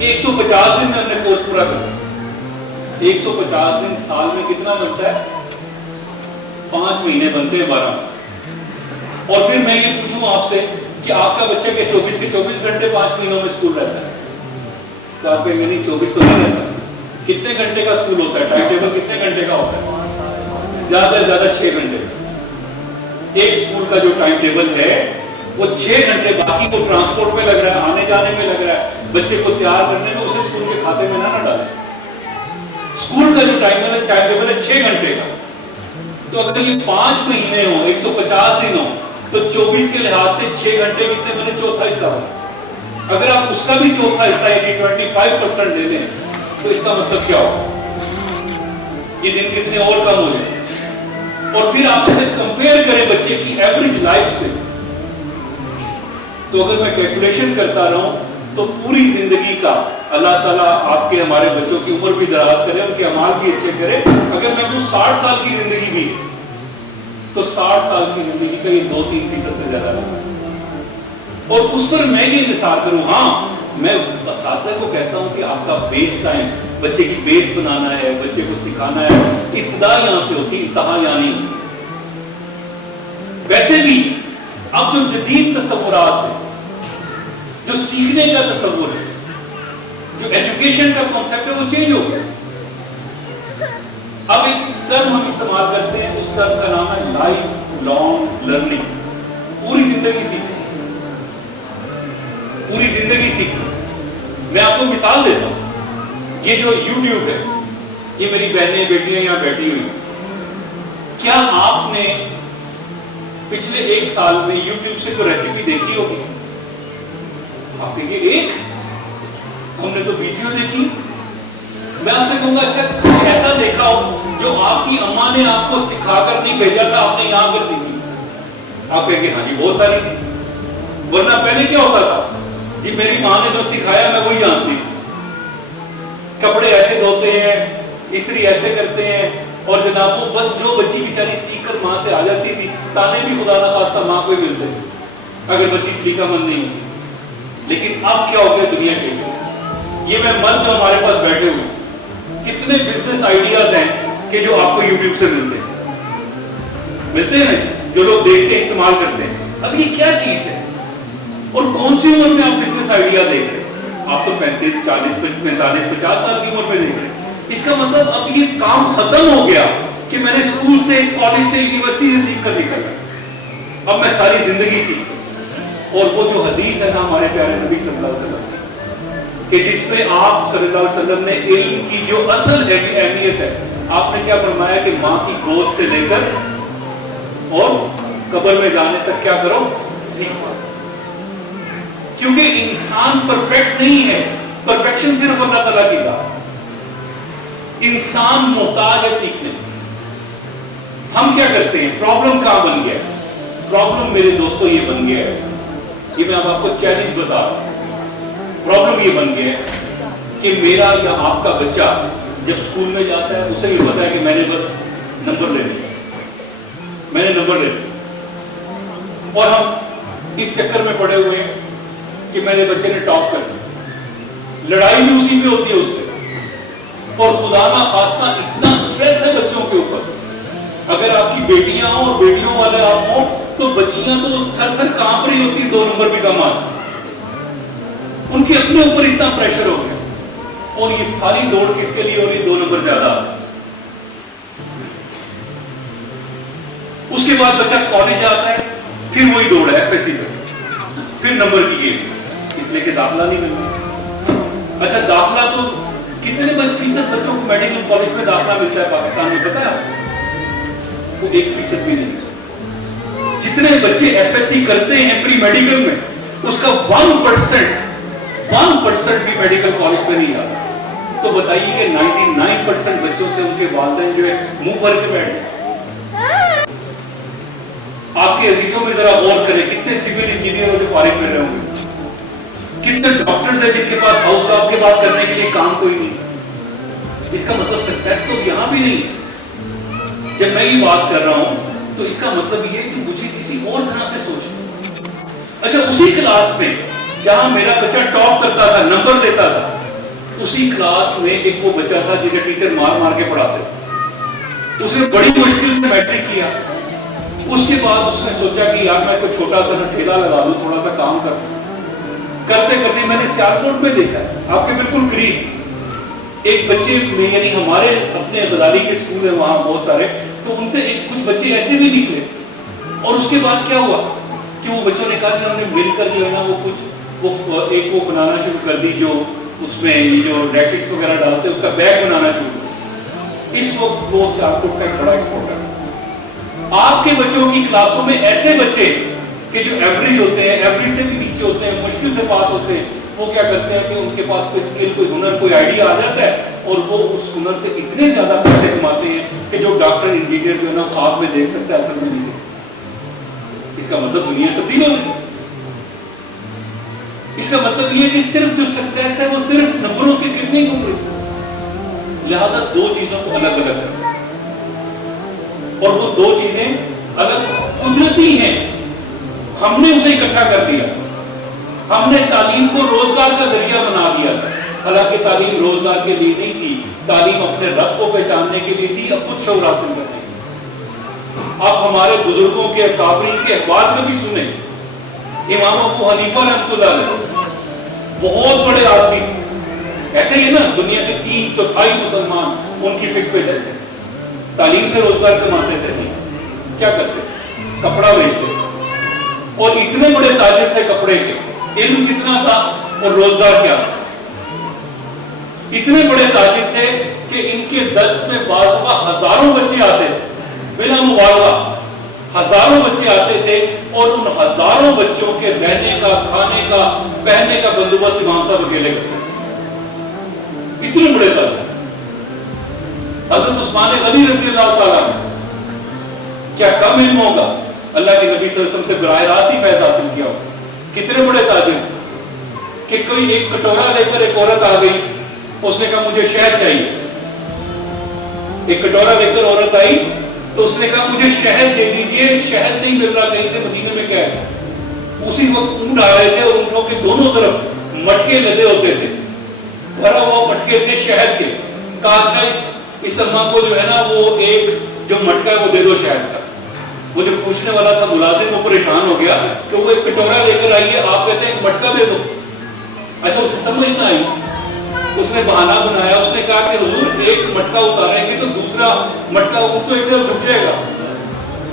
150 دن میں ہم نے کورس پورا کرنا. 150 دن سال میں کتنا بنتا ہے؟ 5 مہینے بنتے ہیں, 12. اور پھر میں یہ پوچھوں آپ سے کہ آپ کا بچہ کے 24 کے 24 گھنٹے 5 مہینوں میں اسکول رہتا ہے, تو آپ کہیں گے نہیں 24 تو نہیں رہتا. کتنے گھنٹے کا اسکول ہوتا ہے؟ ٹائم ٹیبل کتنے گھنٹے کا ہوتا ہے؟ زیادہ سے زیادہ 6 گھنٹے. ایک اسکول کا جو ٹائم ٹیبل ہے وہ 6 گھنٹے, باقی وہ ٹرانسپورٹ میں لگ رہا ہے, آنے جانے میں لگ رہا ہے, بچے کو تیار کرنے میں, اسے اسکول کے کھاتے میں نہ ڈالیں. اسکول کا جو ٹائم ٹیبل ہے 6 گھنٹے کا. تو اگر یہ 5 مہینے ہوں, 150 دن ہوں, تو 24 کے لحاظ سے 6 گھنٹے کتنے بنے؟ چوتھا حصہ ہو. اگر آپ اس کا بھی چوتھا حصہ یعنی 25% لے لیں تو اس کا مطلب کیا ہوگا؟ یہ دن کتنے اور کم ہو جائیں. اور پھر آپ اسے کمپیئر کریں بچے کی ایوریج لائف سے, تو اگر میں کیلکولیشن کرتا رہوں تو پوری زندگی کا اللہ تعالیٰ آپ کے ہمارے بچوں کی عمر بھی دراز کرے, ان کے اعمال بھی اچھے کرے. اگر میں وہ 60 سال کی زندگی بھی تو 60 سال کی زندگی کا یہ 2-3% سے زیادہ لگا. اور اس پر میں یہ نثار کروں, ہاں میں اساتذہ کو کہتا ہوں کہ آپ کا بیس ٹائم, بچے کی بیس بنانا ہے, بچے کو سکھانا ہے, ابتدا یہاں سے ہوتی, انتہا یہاں نہیں. ویسے بھی اب جو جدید تصورات ہیں, جو سیکھنے کا تصور ہے, جو ایجوکیشن کا کانسیپٹ ہے, وہ چینج ہو گیا. اب ایک ٹرم ہم استعمال کرتے ہیں, اس ٹرم کا نام ہے لائف لانگ لرننگ. پوری زندگی سیکھنا, پوری زندگی سیکھنا. میں آپ کو مثال دیتا ہوں. یہ جو یوٹیوب ہے, یہ میری بہنیں بیٹیاں یہاں بیٹھی ہوئی, کیا آپ نے پچھلے 1 سال میں یوٹیوب سے کوئی ریسیپی دیکھی ہوگی؟ آپ کہیں گے ایک, ہم نے تو 20 دیکھی. میں آپ سے کہوں گا اچھا ایسا دیکھا ہو جو آپ کی اماں نے آپ کو سکھا کر نہیں بھیجا تھا, آپ نے یہاں کر سیکھی. آپ کہیں گے ہاں جی بہت ساری تھی. ورنہ پہلے کیا ہوتا تھا جی, میری ماں نے جو سکھایا میں وہی جانتی. کپڑے ایسے دھوتے ہیں, استری ایسے کرتے ہیں, اور جناب وہ بس جو بچی بیچاری سیکھ کر ماں سے آ جاتی تھی, تانے بھی خدا نہ خواستہ ماں کو ہی ملتے اگر بچی سلیقہ مند نہیں ہوتی. لیکن اب کیا ہو گیا دنیا کے لیے, یہ میں مرد جو ہمارے پاس بیٹھے ہوئے, کتنے بزنس آئیڈیاز ہیں کہ جو آپ کو یوٹیوب سے ملتے ہیں, جو لوگ دیکھتے ہیں, استعمال کرتے ہیں. اب یہ کیا چیز ہے اور کون سی عمر میں آپ بزنس آئیڈیا دیکھ رہے ہیں؟ آپ تو 35, 40, 45, 50 سال کی عمر میں دیکھ رہے ہیں. اس کا مطلب اب یہ کام ختم ہو گیا کہ میں نے اسکول سے, کالج سے, یونیورسٹی سے سیکھ کر نکلا, اب میں ساری زندگی سیکھ سکتا. اور وہ جو حدیث ہے نا ہمارے پیارے نبی صلی اللہ علیہ وسلم کہ جس میں آپ صلی اللہ علیہ وسلم نے علم کی جو اصل ہے کی اہمیت ہے, آپ نے کیا فرمایا کہ ماں کی گود سے لے کر اور قبر میں جانے تک کیا کرو, سیکھو. کیونکہ انسان پرفیکٹ نہیں ہے, پرفیکشن صرف اللہ تعالیٰ کی ذات. انسان محتاج ہے سیکھنے. ہم کیا کرتے ہیں, پرابلم کہاں بن گیا؟ پرابلم میرے دوستوں یہ بن گیا ہے, یہ میں آپ کو چیلنج بتا رہا ہوں. پرابلم یہ بن گیا ہے کہ میرا یا آپ کا بچہ جب اسکول میں جاتا ہے اسے یہ پتا ہے کہ میں نے بس نمبر لے لیا, میں نے نمبر لے لیا, اور ہم اس چکر میں پڑے ہوئے ہیں کہ میرے بچے نے ٹاپ کر دیا. لڑائی بھی اسی میں ہوتی ہے اس سے, اور خدا نہ خواستہ اتنا سٹریس ہے بچوں کے اوپر. اگر آپ کی بیٹیاں ہوں اور بیٹیوں والے آپ ہوں تو بچیاں تو تھر تھر کانپ رہی ہوتی, 2 نمبر بھی کم آتے, ان کے اپنے اوپر اتنا پریشر ہو گیا. اور یہ ساری دوڑ کس کے لیے ہو رہی؟ 2 نمبر زیادہ. اس کے بعد بچہ کالج آتا ہے, پھر وہی دوڑ ہے ایف ایس سی پہ, پھر نمبر کی گیم, اس لیے کہ داخلہ نہیں ملتا. اچھا داخلہ تو کتنے فیصد بچوں کو میڈیکل کالج میں داخلہ ملتا ہے پاکستان میں, پتا ہے؟ وہ 1% بھی نہیں. جتنے بچے ایف ایس سی کرتے ہیں پری میڈیکل میں, اس کا 1% بھی میڈیکل کالج میں نہیں آتا. تو بتائیے کہ 99% بچوں سے ان کے والدین جو ہے منہ بھر کے بیٹھے. آپ کے عزیزوں میں ذرا غور کریں، کتنے سول انجینئر جو فارغ میں رہے ہوں گے، کتنے ڈاکٹرز ہیں جن کے پاس ہاؤس جاب کے بعد کرنے کے لیے کام کوئی نہیں. اس کا مطلب سکسیس تو یہاں بھی نہیں. جب میں یہ بات کر رہا ہوں تو اس کا مطلب یہ ہے کہ مجھے کسی اور طرح سے سوچنا. اچھا، اسی کلاس میں جہاں میرا بچہ ٹاپ کرتا تھا، نمبر دیتا تھا، اسی کلاس میں ایک وہ بچہ تھا جسے ٹیچر مار مار کے پڑھاتے تھے. اس نے بڑی مشکل سے میٹرک کیا. اس کے بعد اس نے سوچا کہ یار میں کوئی چھوٹا سا ٹھیلا لگا دوں، تھوڑا سا کام کرتے کرتے میں نے سیالکوٹ میں دیکھا، آپ کے بالکل قریب ایک بچے میں، یعنی ہمارے اپنے غزالی کے اسکول ہیں وہاں بہت سارے، تو ان سے کچھ بچے ایسے بھی نکلے. اور اس کے بعد کیا ہوا کہ وہ بچوں نے کہا کہ ہم نے مل کر جو ہے نا وہ ایک وہ بنانا شروع کر دی، جو اس میں جو ریکٹس وغیرہ ڈالتے اس کا بیگ بنانا شروع کر. اس وقت وہ سیالکوٹ کا ایک بڑا ایکسپورٹر. آپ کے بچوں کی کلاسوں میں ایسے بچے کہ جو ایوریج ہوتے ہیں، ایوریج سے بھی نیچے ہوتے ہیں، مشکل سے پاس ہوتے ہیں، وہ کیا کرتے ہیں کہ ان کے پاس کوئی اسکل، کوئی ہنر، کوئی آئیڈیا آ جاتا ہے اور وہ اس ہنر سے اتنے زیادہ پیسے کماتے ہیں کہ جو ڈاکٹر انجینئر جو ہے نا خواب میں دیکھ سکتا ہے، اصل میں نہیں دیکھ سکتا. اس کا مطلب دنیا تبدیل ہو گئی. اس کا مطلب یہ ہے کہ صرف جو سکسیس ہے وہ صرف نمبروں کی گرنے ہو گئی. لہذا دو چیزوں کو الگ الگ کرنا، اور وہ دو چیزیں الگ قدرتی ہیں. ہم نے اسے اکٹھا کر دیا. ہم نے تعلیم کو روزگار کا ذریعہ بنا دیا تھا، حالانکہ تعلیم روزگار کے لیے نہیں تھی. تعلیم اپنے رب کو پہچاننے کے لیے تھی، اب خود شعور حاصل کرنے کے لیے. آپ ہمارے بزرگوں کے اکابرین کے اخبار میں بھی سنیں. امام ابو حنیفہ رحمۃ اللہ علیہ بہت بڑے آدمی، ایسے ہی نا دنیا کے 3/4 مسلمان ان کی فکر پہ چلتے. تعلیم سے روزگار کماتے تھے نہیں، کیا کرتے؟ کپڑا بیچتے. اور اتنے بڑے تاجر تھے کپڑے کے، علم کتنا تھا اور روزگار کیا تھا. اتنے بڑے تاجر تھے کہ ان کے درس میں بعض دفعہ ہزاروں بچے آتے تھے، بلا مبالغہ ہزاروں بچے آتے تھے، اور ان ہزاروں بچوں کے رہنے کا، کھانے کا، پہننے کا بندوبست امام صاحب اکیلے کرتے. اتنے بڑے تاجر. حضرت عثمان غنی رضی اللہ تعالیٰ نے کیا کم علم ہوگا؟ اللہ کے نبی صلی اللہ علیہ وسلم سے براہ راست ہی فیض حاصل کیا ہو. کتنے بڑے تاجر کہ کوئی ایک کٹورا لے کر ایک عورت آ گئی، اس نے کہا مجھے شہد چاہیے. ایک کٹورا لے کر عورت آئی تو اس نے کہا مجھے شہد دے دیجئے. شہد نہیں مل رہا کہیں سے، مدینے میں کیا ہے. اسی وقت اونٹ آ رہے تھے اور اونٹوں کے دونوں طرف مٹکے لدے ہوتے تھے، بھرا ہوا مٹکے تھے شہد کے. کہا اچھا اس اماں کو جو ہے نا وہ ایک جو مٹکا ہے وہ دے دو شہد کا. وہ جو پوچھنے والا تھا ملازم وہ پریشان ہو گیا کہ وہ ایک کٹورا لے کر آئی ہے، آپ کہتے ہیں ایک مٹکا دے دو. ایسا اسے سمجھ نہ آئی. اس نے بہانہ بنایا، اس نے کہا کہ حضور ایک مٹکا اتاریں گے تو دوسرا مٹکا وہ تو ایک دم جھک جائے گا.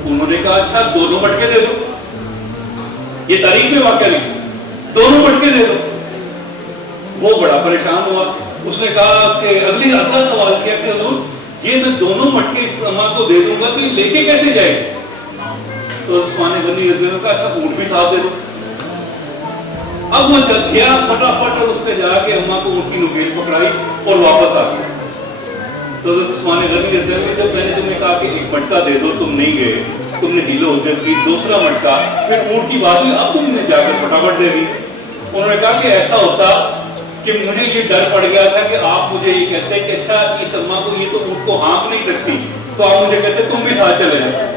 انہوں نے کہا اچھا دونوں مٹکے دے دو. یہ تاریخ میں واقعہ نہیں، دونوں مٹکے دے دو. وہ بڑا پریشان ہوا. اس نے کہا کہ اگلا سوال کیا کہ حضور یہ میں دونوں مٹکے اس اماں کو دے دوں گا تو یہ لے کے کیسے جائے گا؟ تو عثمان غنی رضی اللہ کا اچھا اونٹ بھی ساتھ دے دو. اب وہ جب گیا فٹافٹ اور اس نے جا کے اماں کو اونٹ کی نکیل پکڑائی اور واپس آ گیا. تو عثمان غنی رضی اللہ جب میں نے تمہیں کہا کہ ایک مٹکا دے دو تم نہیں گئے، تم نے ہیلو حجت کی، دوسرا مٹکا، پھر اونٹ کی بات ہوئی اب تم نے جا کر فٹافٹ دے دی. انہوں نے کہا کہ ایسا ہوتا کہ مجھے یہ ڈر پڑ گیا تھا کہ آپ مجھے یہ کہتے کہ اچھا اس اماں کو یہ تو اونٹ کو ہانک نہیں سکتی، تو آپ مجھے کہتے تم بھی ساتھ چلے جاؤ.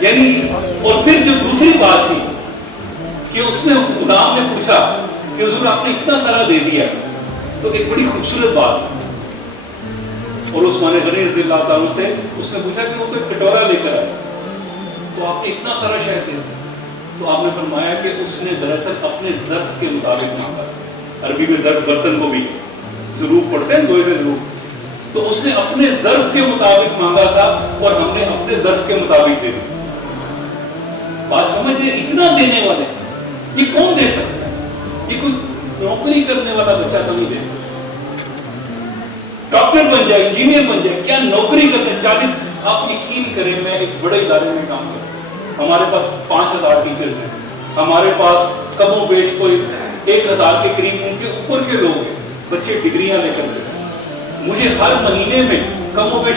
یعنی اور پھر جو دوسری بات تھی کہ اس نے غلام نے پوچھا کہ حضور آپ نے اتنا سارا دے دیا، تو ایک بڑی خوبصورت بات. اور عثمان غنی رضی اللہ تعالیٰ سے اس نے پوچھا کہ وہ کوئی کٹورا لے کر آئے تو آپ نے اتنا سارا شہد دیا. تو آپ نے فرمایا کہ اس نے دراصل اپنے ظرف کے مطابق مانگا. عربی میں ظرف برتن کو بھی ظروف پڑھتے ہیں، زوئے سے ظروف. تو اس نے اپنے ظرف کے مطابق مانگا تھا اور ہم نے اپنے ظرف کے مطابق دے دیا. بات سمجھ رہے؟ اتنا دینے والے یہ کون دے سکتا ہے؟ یہ کوئی نوکری کرنے والا بچہ تو نہیں دے سکتا. ڈاکٹر بن جائے، انجینئر بن جائے، کیا نوکری کرتے 40. آپ یقین کریں میں ایک بڑے ادارے میں کام کرتا ہوں، ہمارے پاس 5000 ٹیچرز ہیں، ہمارے پاس کم و بیش کوئی 1000 کے قریب ان کے اوپر کے لوگ ہیں، بچے ڈگریاں لے کر کے. مجھے ہر مہینے میں کم و بیش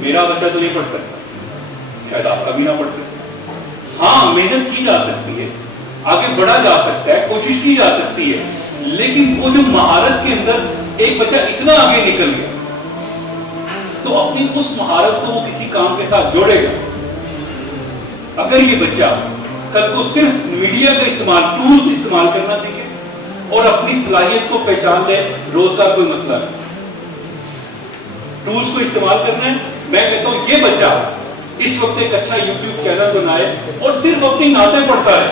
میرا بچہ تو نہیں پڑھ سکتا، شاید آپ کا بھی نہ پڑھ سکتا. ہاں محنت کی جا سکتی ہے، آگے بڑھا جا سکتا ہے، کوشش کی جا سکتی ہے، لیکن وہ جو مہارت کے اندر ایک بچہ اتنا آگے نکل گیا تو اپنی اس مہارت کو وہ کسی کام کے ساتھ جوڑے گا. اگر یہ بچہ کل کو صرف میڈیا کا استعمال، ٹولز استعمال کرنا سیکھے اور اپنی صلاحیت کو پہچان لے، روزگار کوئی مسئلہ نہیں. ٹولز کو استعمال کرنا ہے. میں کہتا ہوں یہ بچہ اس وقت ایک اچھا یوٹیوب چینل بنائے اور صرف اپنی نعتیں پڑھتا ہے،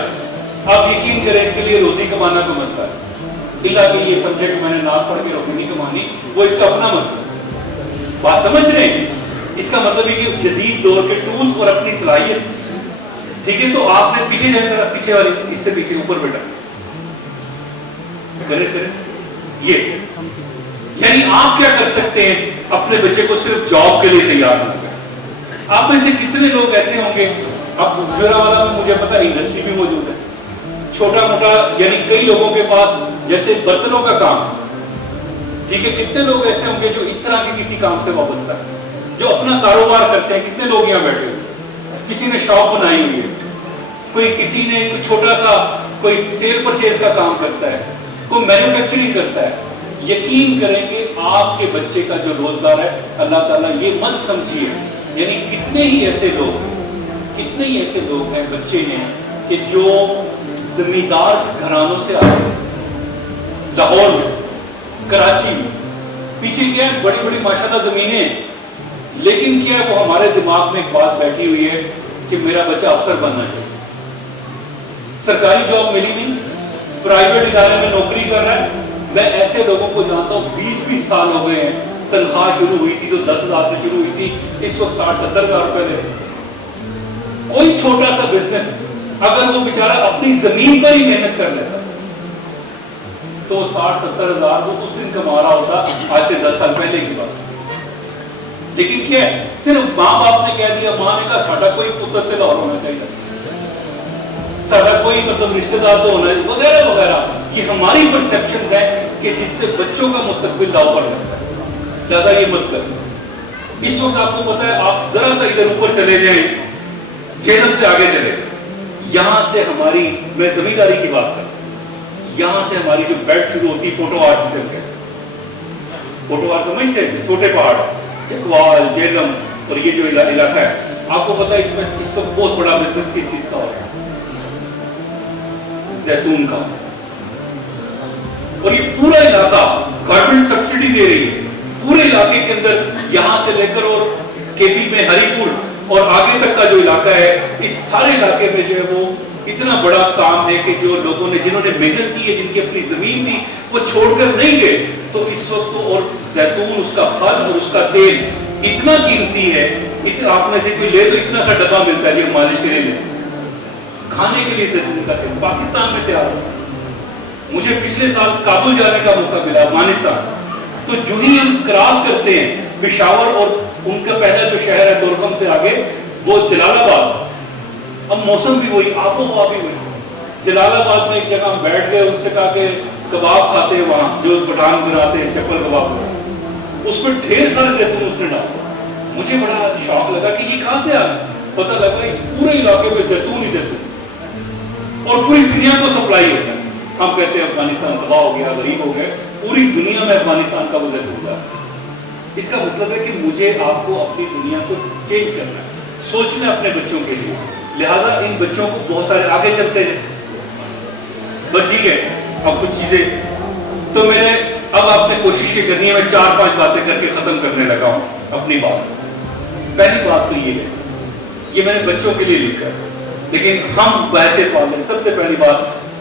آپ یقین کریں اس کے لیے روزی کمانا کوئی مسئلہ ہے. اللہ کہ یہ سمجھے کہ میں نے نعت پڑھ کے روزی نہیں کمانی، وہ اس کا اپنا مسئلہ ہے. بات سمجھ رہے ہیں؟ اس کا مطلب ہے کہ جدید دور کے ٹولز اور اپنی صلاحیت. ٹھیک ہے، تو آپ نے پیچھے جائے گا، پیچھے والی اس سے پیچھے اوپر بیٹا کریں یہ، یعنی آپ کیا کر سکتے ہیں اپنے بچے کو صرف جاب کے لیے تیار نہ کریں. آپ میں سے کتنے لوگ ایسے ہوں گے، اب گجرا والا میں مجھے پتا انڈسٹری بھی موجود ہے، چھوٹا موٹا، یعنی کئی لوگوں کے پاس جیسے برتنوں کا کام. ٹھیک ہے، کتنے لوگ ایسے ہوں گے جو اس طرح کے کسی کام سے وابستہ ہے، جو اپنا کاروبار کرتے ہیں. کتنے لوگ یہاں بیٹھے ہوئے، کسی نے شاپ بنائی ہوئی ہے، کوئی کسی نے کوئی چھوٹا سا کوئی سیل پرچیز کا کام کرتا ہے، کوئی مینوفیکچرنگ کرتا ہے. یقین کریں کہ آپ کے بچے کا جو روزگار ہے، اللہ تعالیٰ یہ مت سمجھیے، یعنی کتنے ہی ایسے لوگ ہیں، بچے ہیں کہ جو زمیندار گھرانوں سے آتے ہیں، لاہور میں، کراچی میں. پیچھے کیا ہے، بڑی بڑی ماشاءاللہ زمینیں ہیں، لیکن کیا ہے وہ ہمارے دماغ میں ایک بات بیٹھی ہوئی ہے کہ میرا بچہ افسر بننا چاہیے. سرکاری جاب ملی نہیں، پرائیویٹ ادارے میں نوکری کر رہا ہے. میں ایسے لوگوں کو جانتا ہوں 20 سال ہو گئے ہیں، تنخواہ شروع ہوئی تھی تو 10,000 سے شروع ہوئی تھی، اس وقت 60-70,000 روپے لے. کوئی چھوٹا سا بزنس اگر وہ بیچارہ اپنی زمین پر ہی محنت کر لیتا تو 60-70,000 وہ اس دن کما رہا ہوتا آج سے 10 سال پہلے کی بات. لیکن کیا ہے، صرف ماں باپ نے کہہ دیا، ماں نے کہا ساڈا کوئی پتر تے لاہور ہونا چاہیے، ساڈا کوئی مطلب رشتہ دار تو ہونا چاہیے، وغیرہ وغیرہ. یہ ہماری پرسیپشنز ہیں کہ جس سے بچوں کا مستقبل داؤ پر لگتا ہے. لہذا یہ مت کریں. اس وقت آپ کو پتا ہے، آپ ذرا سا ادھر اوپر چلے جائیں، جہنم سے آگے چلے، یہاں سے ہماری، میں زمینداری کی بات کروں، یہاں سے ہماری جو بیلٹ شروع ہوتی ہے پوٹو آرٹ سے، پوٹو آرٹ سمجھتے ہیں، چھوٹے پہاڑ، چکوال، جہلم، اور یہ جو علاقہ ہے، آپ کو پتا ہے اس میں اس کا بہت بڑا بزنس کس چیز کا ہو رہا ہے، زیتون کا. اور یہ پورا علاقہ گورنمنٹ سبسڈی دے رہی ہے پورے علاقے کے اندر، یہاں سے لے کر اور کے پی میں ہری پور اور آگے تک کا جو علاقہ ہے، اس سارے علاقے میں جو ہے وہ اتنا بڑا کام ہے کہ جو لوگوں نے، جنہوں نے محنت کی ہے، جن کی اپنی زمین تھی، وہ چھوڑ کر نہیں گئے. تو اس وقت تو، اور زیتون، اس کا پھل اور اس کا تیل اتنا قیمتی ہے، آپ میں سے کوئی لے تو اتنا سا ڈبہ ملتا ہے جو مالش کے لیے، کھانے کے لیے زیتون کا تیل پاکستان میں تیار ہوتا ہے. مجھے پچھلے سال کابل جانے کا موقع ملا، افغانستان. تو جو ہی ہم کراس کرتے ہیں پشاور، اور ان کا پہلا جو شہر ہے دورکم سے آگے وہ جلال آباد. اب موسم بھی وہی، آب و ہوا بھی وہی. جلال آباد میں ایک جگہ ہم بیٹھ گئے، ان سے کہا کہ کباب کھاتے ہیں وہاں، جو پٹھان بناتے ہیں چپل کباب، اس میں ڈھیر سارے زیتون اس نے ڈالا. مجھے بڑا شوق لگا کہ یہ کہاں سے آ گیا. پتہ لگا اس پورے علاقے میں زیتون ہی زیتون، اور پوری دنیا کو سپلائی ہوتا ہے. ہم کہتے ہیں افغانستان تباہ ہو گیا، غریب ہو گئے، پوری دنیا میں افغانستان کا وہ زیتون ہے. اس کا مطلب ہے کہ مجھے آپ کو اپنی دنیا کو چینج کرنا ہے، سوچنا اپنے بچوں کے لیے. لہذا ان بچوں کو بہت سارے آگے چلتے ہیں. بس ٹھیک ہے، اب کچھ چیزیں تو میں نے، اب آپ نے کوشش یہ کرنی ہے، میں 4-5 باتیں کر کے ختم کرنے لگا ہوں اپنی بات. پہلی بات تو یہ ہے، یہ میں نے بچوں کے لیے لکھا ہے، لیکن ہم ویسے والدین سب سے پہلی بات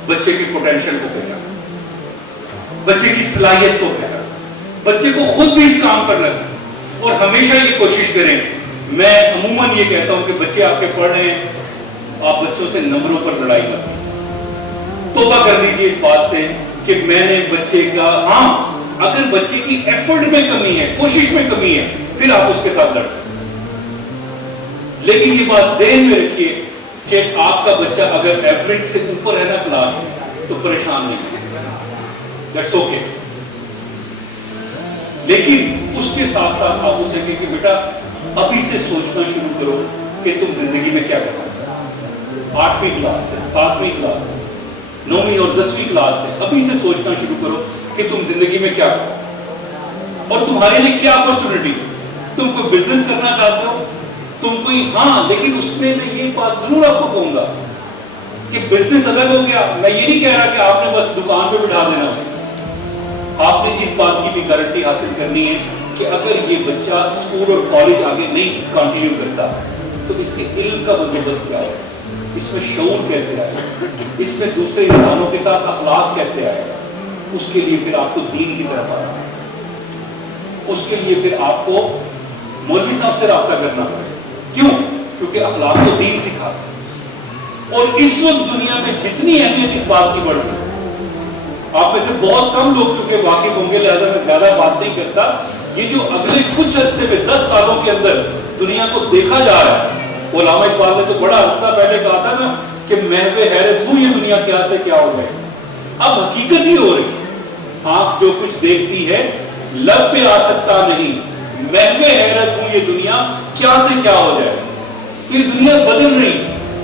بچے کی پوٹینشل کو پہچانا، بچے کی صلاحیت کو پہچانا، بچے کو خود بھی اس کام پر لگنا، اور ہمیشہ یہ کوشش کریں. میں عموماً یہ کہتا ہوں کہ بچے آپ کے پڑھ رہے ہیں، آپ بچوں سے نمبروں پر لڑائی کریں. توبہ کر لیجیے اس بات سے کہ میں نے بچے کا، ہاں اگر بچے کی ایفرٹ میں کمی ہے، کوشش میں کمی ہے، پھر آپ اس کے ساتھ لڑ سکتے ہیں. لیکن یہ بات ذہن میں رکھیے کہ آپ کا بچہ اگر ایوریج سے اوپر ہے نا کلاس میں تو پریشان نہیں، دیٹس اوکے. لیکن اس کے ساتھ ساتھ آپ اسے کہیں کہ بیٹا ابھی سے سوچنا شروع کرو کہ تم زندگی میں کیا کرنا چاہتے ہو. 8ویں کلاس سے 7ویں کلاس سے 9ویں اور 10ویں کلاس سے ابھی سے سوچنا شروع کرو کہ تم زندگی میں کیا کرو اور تمہارے لیے کیا اپرچونٹی. تم کوئی بزنس کرنا چاہتے ہو, تم کوئی, ہاں لیکن اس میں میں یہ بات ضرور آپ کو کہوں گا کہ بزنس الگ ہو گیا. میں یہ نہیں کہہ رہا کہ آپ نے بس دکان پہ بٹھا دینا ہو. آپ نے اس بات کی بھی گارنٹی حاصل کرنی ہے کہ اگر یہ بچہ اسکول اور کالج آگے نہیں کنٹینیو کرتا تو اس کے علم کا بندوبست کیا ہے, اس میں شعور کیسے آئے, اس میں دوسرے انسانوں کے ساتھ اخلاق کیسے آئے گا. اس کے لیے پھر آپ کو دین کی طرف آنا ہے, اس کے لیے پھر آپ کو مولوی صاحب سے رابطہ کرنا پڑے. کیوں؟ کیونکہ اخلاق تو دین سکھاتا ہے. اور اس وقت دنیا میں جتنی اہمیت اس بات کی بڑھ رہی ہے, آپ میں سے بہت کم لوگ چونکہ واقف ہوں گے, لہذا میں زیادہ بات نہیں کرتا. یہ جو اگلے کچھ عرصے میں 10 سالوں کے اندر دنیا کو دیکھا جا رہا ہے, علامہ اقبال نے تو بڑا عرصہ پہلے کہا تھا نا کہ محو حیرت ہوں یہ دنیا کیا سے کیا ہو جائے. اب حقیقت ہی ہو رہی ہے. آنکھ جو کچھ دیکھتی ہے لب پہ آ سکتا نہیں. محو حیرت ہوں یہ دنیا کیا سے کیا ہو جائے. یہ دنیا بدل رہی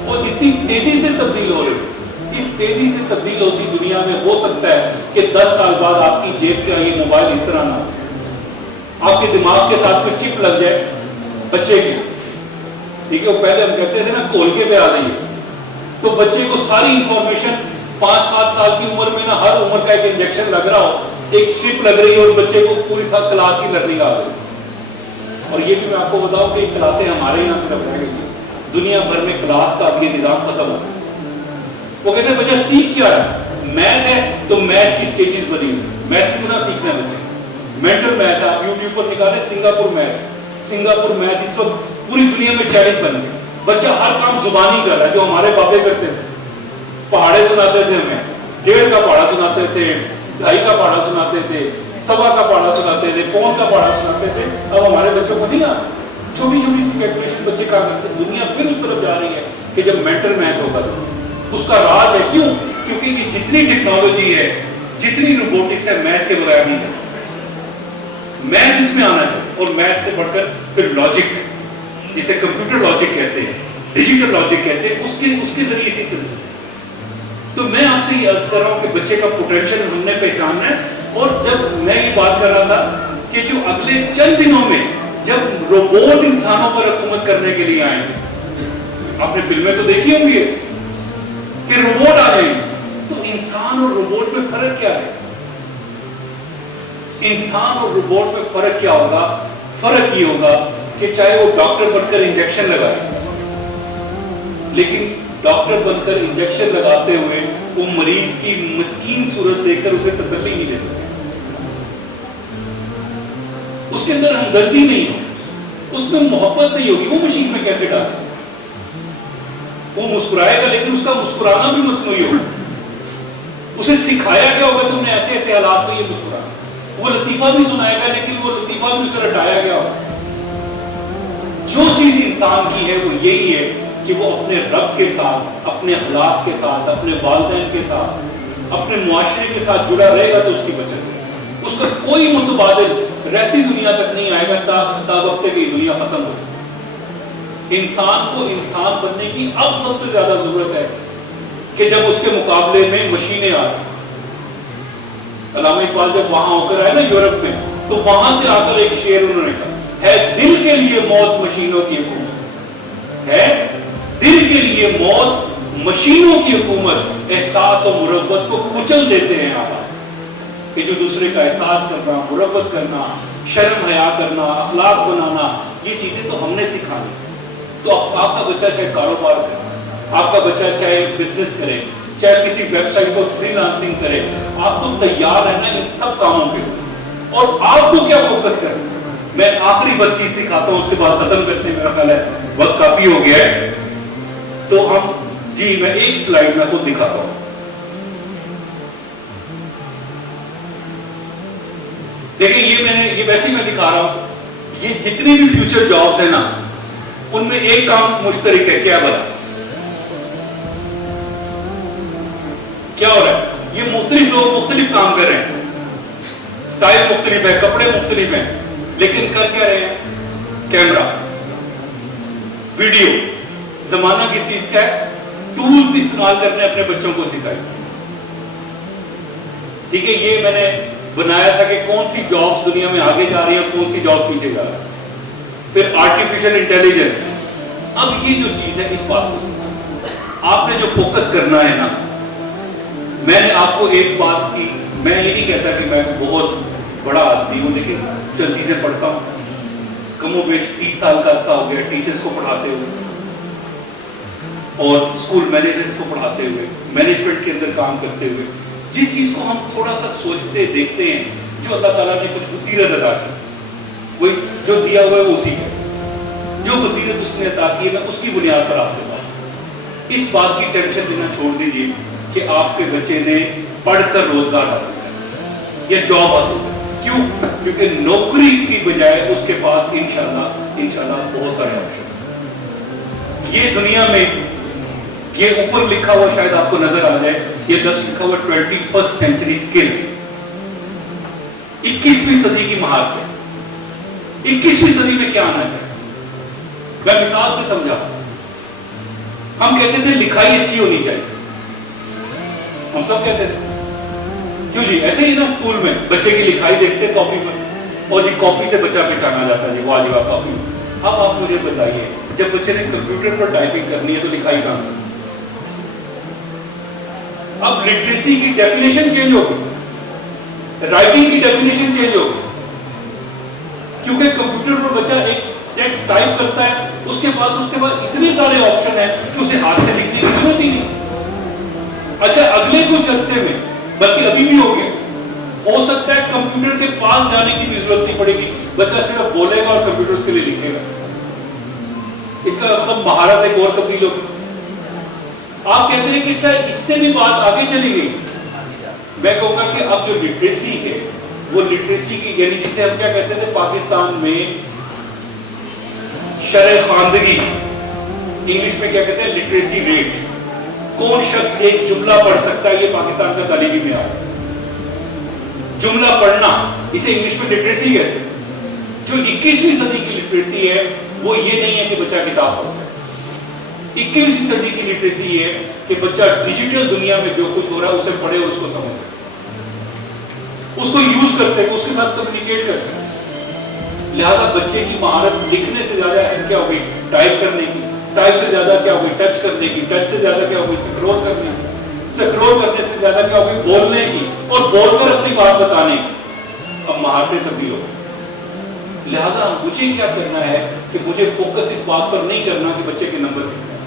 اور جتنی تیزی سے تبدیل ہو رہی, اس تیزی سے تبدیل ہوتی دنیا میں ہو سکتا ہے کہ 10 سال بعد آپ کی جیب کا یہ موبائل اس طرح نہ ہو, آپ کے دماغ کے ساتھ کوئی چپ لگ جائے بچے کی. ٹھیک ہے, وہ پہلے ہم کہتے تھے نا کھول کے پہ آ رہی ہے, تو بچے کو ساری انفارمیشن 5-7 سال کی عمر میں نا ہر عمر کا ایک انجیکشن لگ رہا ہو, ایک اسٹرپ لگ رہی ہے اور بچے کو پوری 7 کلاس کی لرننگ آ گئی. اور یہ بھی میں آپ کو بتاؤں کہ کلاسیں ہمارے یہاں صرف رہ گئی, دنیا بھر میں کلاس کا اپنی نظام ختم ہو گیا. وہ کہتے ہیں بچہ سیکھ کیا ہے, میتھ ہے تو میتھ کی سٹیجز بنی ہوئی, میتھ کیوں نہ سیکھنا ہے بچے. مینٹل میتھ آپ یوٹیوب پر نکالیں, سنگاپور میتھ اس وقت پوری دنیا میں چیلنج بن گیا. بچہ ہر کام زبانی کر رہا ہے, جو ہمارے بابے کرتے تھے, پہاڑے سناتے تھے ہمیں, 1.5 کا پہاڑا سناتے تھے, 2.5 کا پہاڑا سناتے تھے, 1.25 کا پہاڑا سناتے تھے, 1.25 کا پہاڑا سناتے تھے. اب ہمارے بچوں کو نہیں آتا, چھوٹی چھوٹی سی کیلکولیشن بچے کیا کرتے ہیں. دنیا پھر اس طرف جا رہی ہے کہ جب مینٹل میتھ ہوگا تو اس کا راج ہے. کیوں؟ کیونکہ یہ جتنی ٹیکنالوجی ہے, جتنی روبوٹکس ہے, میتھ کے بغیر نہیں ہے. میتھ اس میں آنا چاہیے, اور میتھ سے بڑھ کر پھر لاجک, جسے کمپیوٹر لاجک کہتے ہیں, ڈیجیٹل لاجک کہتے ہیں, اس کے ذریعے سے چلتے ہیں. تو میں آپ سے یہ عرض کر رہا ہوں کہ بچے کا پوٹینشیل ہم نے پہچاننا ہے. اور جب میں یہ بات کر رہا تھا کہ جو اگلے چند دنوں میں جب روبوٹ انسانوں پر حکومت کرنے کے لیے آئیں, آپ نے فلمیں تو دیکھی ہوں گی کہ روبوٹ آ جائیں, تو انسان اور روبوٹ میں فرق کیا ہے؟ انسان اور روبوٹ میں فرق کیا ہوگا؟ فرق یہ ہوگا کہ چاہے وہ ڈاکٹر بن کر انجیکشن لگائے, لیکن ڈاکٹر بن کر انجیکشن لگاتے ہوئے وہ مریض کی مسکین صورت دیکھ کر اسے تسلی نہیں دے سکتے, اس کے اندر ہمدردی نہیں ہوگی, اس میں محبت نہیں ہوگی. وہ مشین میں کیسے ڈالے؟ وہ مسکرائے گا لیکن اس کا مسکرانا بھی مصنوعی ہوگا. اسے سکھایا گیا ہوگا تم نے ایسے ایسے حالات میں یہ مسکرانا. وہ لطیفہ بھی سنائے گا لیکن وہ لطیفہ بھی اسے رٹایا گیا ہوگا. جو چیز انسان کی ہے وہ یہی ہے کہ وہ اپنے رب کے ساتھ, اپنے اخلاق کے ساتھ, اپنے والدین کے ساتھ, اپنے معاشرے کے ساتھ جڑا رہے گا تو اس کی بچت ہے. اس کا کوئی متبادل رہتی دنیا تک نہیں آئے گا تا وقت کہ یہ دنیا ختم ہو. انسان کو انسان بننے کی اب سب سے زیادہ ضرورت ہے کہ جب اس کے مقابلے میں مشینیں آ رہی. علامہ اقبال جب وہاں ہو کر آئے نا یورپ میں, تو وہاں سے آ کر ایک شعر انہوں نے کہا, ہے دل کے لیے موت مشینوں کی حکومت, ہے دل کے لیے موت مشینوں کی حکومت, احساس و مربت کو کچل دیتے ہیں آپ, کہ جو دوسرے کا احساس کرنا, مربت کرنا, شرم حیا کرنا, اخلاق بنانا, یہ چیزیں تو ہم نے سکھانی. تو آپ کا بچہ چاہے کاروبار کرے, آپ کا بچہ چاہے بزنس کرے, چاہے کسی ویب سائٹ کو فری لانسنگ کرے, آپ کو تیار رہنا ان سب کاموں کے. اور آپ کو کیا فوکس کرنا. میں آخری بس چیز دکھاتا ہوں, اس کے بعد ختم کرتے ہیں, میرا خیال ہے وقت کافی ہو گیا ہے. تو ہم جی میں ایک سلائیڈ میں خود دکھاتا ہوں. دیکھیں یہ ویسے ہی میں دکھا رہا ہوں, یہ جتنی بھی فیوچر جابز ہیں نا, ان میں ایک کام مشترک ہے. کیا بتا, کیا ہو رہا ہے؟ یہ مختلف لوگ مختلف کام کر رہے ہیں, سٹائل مختلف ہے, کپڑے مختلف ہیں, لیکن کر کیا رہے ہیں؟ کیمرہ. ویڈیو. زمانہ کس چیز کا ہے؟ ٹولز استعمال کرنے اپنے بچوں کو سکھائیں. ٹھیک ہے, یہ میں نے بنایا تھا کہ کون سی جابس دنیا میں آگے جا رہی ہیں اور کون سی جاب پیچھے جا رہی ہے. پھر آرٹیفیشل انٹیلیجنس. اب یہ جو چیز ہے اس بات کو سکھائیں. آپ نے جو فوکس کرنا ہے نا, میں نے آپ کو ایک بات کی, میں یہ نہیں کہتا کہ میں بہت بڑا آدمی ہوں, لیکن چند چیزیں پڑھتا ہوں. کم و بیش 30 سال کا عرصہ ہو گیا ٹیچرز کو پڑھاتے ہوئے اور اسکول مینیجرز کو پڑھاتے ہوئے, مینجمنٹ کے اندر کام کرتے ہوئے. جس چیز کو ہم تھوڑا سا سوچتے دیکھتے ہیں, جو اللہ تعالیٰ نے کچھ بصیرت عطا کی, وہی جو دیا ہوا ہے وہ اسی ہے. جو بصیرت اس نے عطا کی ہے, میں اس کی بنیاد پر آپ سے بات. اس بات کی ٹینشن دینا چھوڑ دیجیے کہ آپ کے بچے نے پڑھ کر روزگار حاصل کیا یا جاب حاصل کیا. کیوں؟ کیونکہ نوکری کی بجائے اس کے پاس انشاءاللہ بہت سارے آپشن. یہ دنیا میں یہ اوپر لکھا ہوا شاید آپ کو نظر آ جائے, یہ لفظ لکھا ہوا 21st century skills. 21ویں صدی کی مہارتیں. 21ویں صدی میں کیا آنا چاہیے؟ میں مثال سے سمجھا. ہم کہتے تھے لکھائی اچھی ہونی چاہیے, ہم سب کہتے تھے. کیوں جی؟ ایسے ہی نا اسکول میں بچے کی لکھائی دیکھتے کاپی پر, اور جی کاپی سے بچہ پہچانا جاتا ہے, جی واہ جی واہ کاپی. اب آپ مجھے بتائیے, جب بچے نے کمپیوٹر پر ٹائپنگ کرنی ہے تو لکھائی کہاں کرنی؟ اب لٹریسی کی ڈیفینیشن چینج ہو گئی, رائٹنگ کی ڈیفینیشن چینج ہو گئی, کیونکہ کمپیوٹر پر بچہ ایک ٹیکسٹ ٹائپ کرتا ہے, اس کے بعد اتنے سارے آپشن ہیں کہ اسے ہاتھ سے لکھنے کی ضرورت ہی نہیں. اچھا اگلے کچھ عرصے میں, بلکہ ابھی بھی ہو گیا, ہو سکتا ہے کمپیوٹر کے پاس جانے کی بھی ضرورت نہیں پڑے گی, بچہ صرف بولے گا اور کمپیوٹر اس کے لیے لکھے گا. اس کا مطلب مہارت ایک اور تبدیل ہوگی. آپ کہتے ہیں کہ اچھا اس سے بھی بات آگے چلی گئی. میں کہوں گا کہ اب جو لٹریسی ہے, وہ لٹریسی کی, یعنی جسے ہم کیا کہتے ہیں پاکستان میں شرح خواندگی, انگلش میں کیا کہتے ہیں لٹریسی ریٹ. کون شخص ایک جملہ پڑھ سکتا ہے, یہ پاکستان کا تعلیمی معیار ہے. جملہ پڑھنا, اسے انگلش میں لٹریسی کہتے ہیں. جو 21ویں صدی کی لٹریسی ہے وہ یہ نہیں ہے کہ بچہ کتاب پڑھ سکے. 21ویں صدی کی لٹریسی یہ ہے کہ بچہ ڈیجیٹل دنیا میں جو کچھ ہو رہا ہے اسے پڑھے اور اس کو سمجھ سکے, اس کو یوز کر سکے, اس کے ساتھ کمیونیکیٹ کر سکے. لہذا بچے کی مہارت لکھنے سے زیادہ اہم کیا ہوگی؟ ٹائپ کرنے کی. ٹائپ سے زیادہ کیا ہوگی؟ ٹچ کرنے کی. ٹچ سے زیادہ کیا ہوگی؟ سکرول کرنے کی. سکرول کرنے سے زیادہ کیا ہوگی؟ بولنے کی, اور بول کر اپنی بات بتانے کی. اب مہارتیں تبدیل ہو گئی. لہذا مجھے کیا کرنا ہے کہ مجھے فوکس اس بات پر نہیں کرنا کہ بچے کے نمبر کتنے ہیں.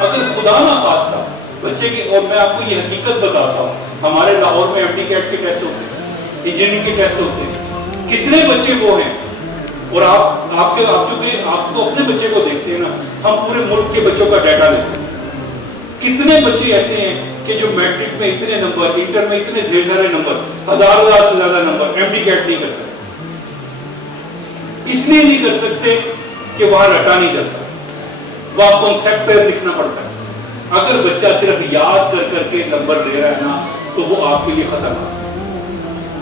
اگر خدا نہ خواستہ بچے کے, اور میں آپ کو یہ حقیقت بتاتا ہوں, ہمارے لاہور میں MD CAT کے ٹیسٹ ہوتے ہیں, انجینئرنگ کے ٹیسٹ ہوتے ہیں, کتنے بچے وہ ہیں, اور آپ تو اپنے بچے کو دیکھتے ہیں نا, ہم پورے ملک کے بچوں کا ڈیٹا لیتے ہیں. کتنے بچے ایسے ہیں کہ جو میٹرک میں اتنے نمبر, انٹر میں اتنے سارے نمبر, ہزار سے زیادہ نمبر, MD CAT نہیں کر سکتے. اس لیے نہیں کر سکتے کہ وہاں رٹا نہیں جاتا, وہاں کانسیپٹ پہ لکھنا پڑتا ہے. اگر بچہ صرف یاد کر کے نمبر لے رہا ہے نا, تو وہ آپ کے لیے خطرناک ہے.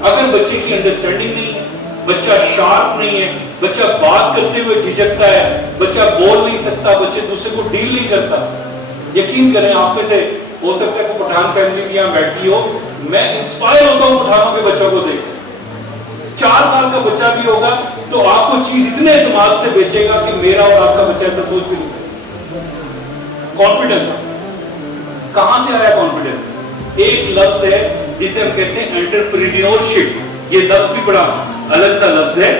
اگر بچے کی انڈرسٹینڈنگ نہیں ہے, بچہ شارپ نہیں ہے, بچہ بات کرتے ہوئے جھجکتا ہے, بچہ بول نہیں سکتا, بچے دوسرے کو ڈیل نہیں کرتا. یقین کریں, آپ میں سے ہو سکتا ہے کوئی پٹھان فیملی کی یہاں بیٹھی ہو, میں انسپائر ہوتا ہوں پٹھانوں کے بچوں کو دیکھ. 4 سال کا بچہ بھی ہوگا تو آپ کو چیز اتنے اعتماد سے بیچے گا کہ میرا اور آپ کا بچہ ایسا سوچ بھی نہیں سکتا. کانفیڈنس کہاں سے آیا؟ کانفیڈنس ایک لفظ ہے جسے ہم کہتے ہیں انٹرپرینیورشپ. یہ لفظ بھی بڑا الگ سا لفظ ہے.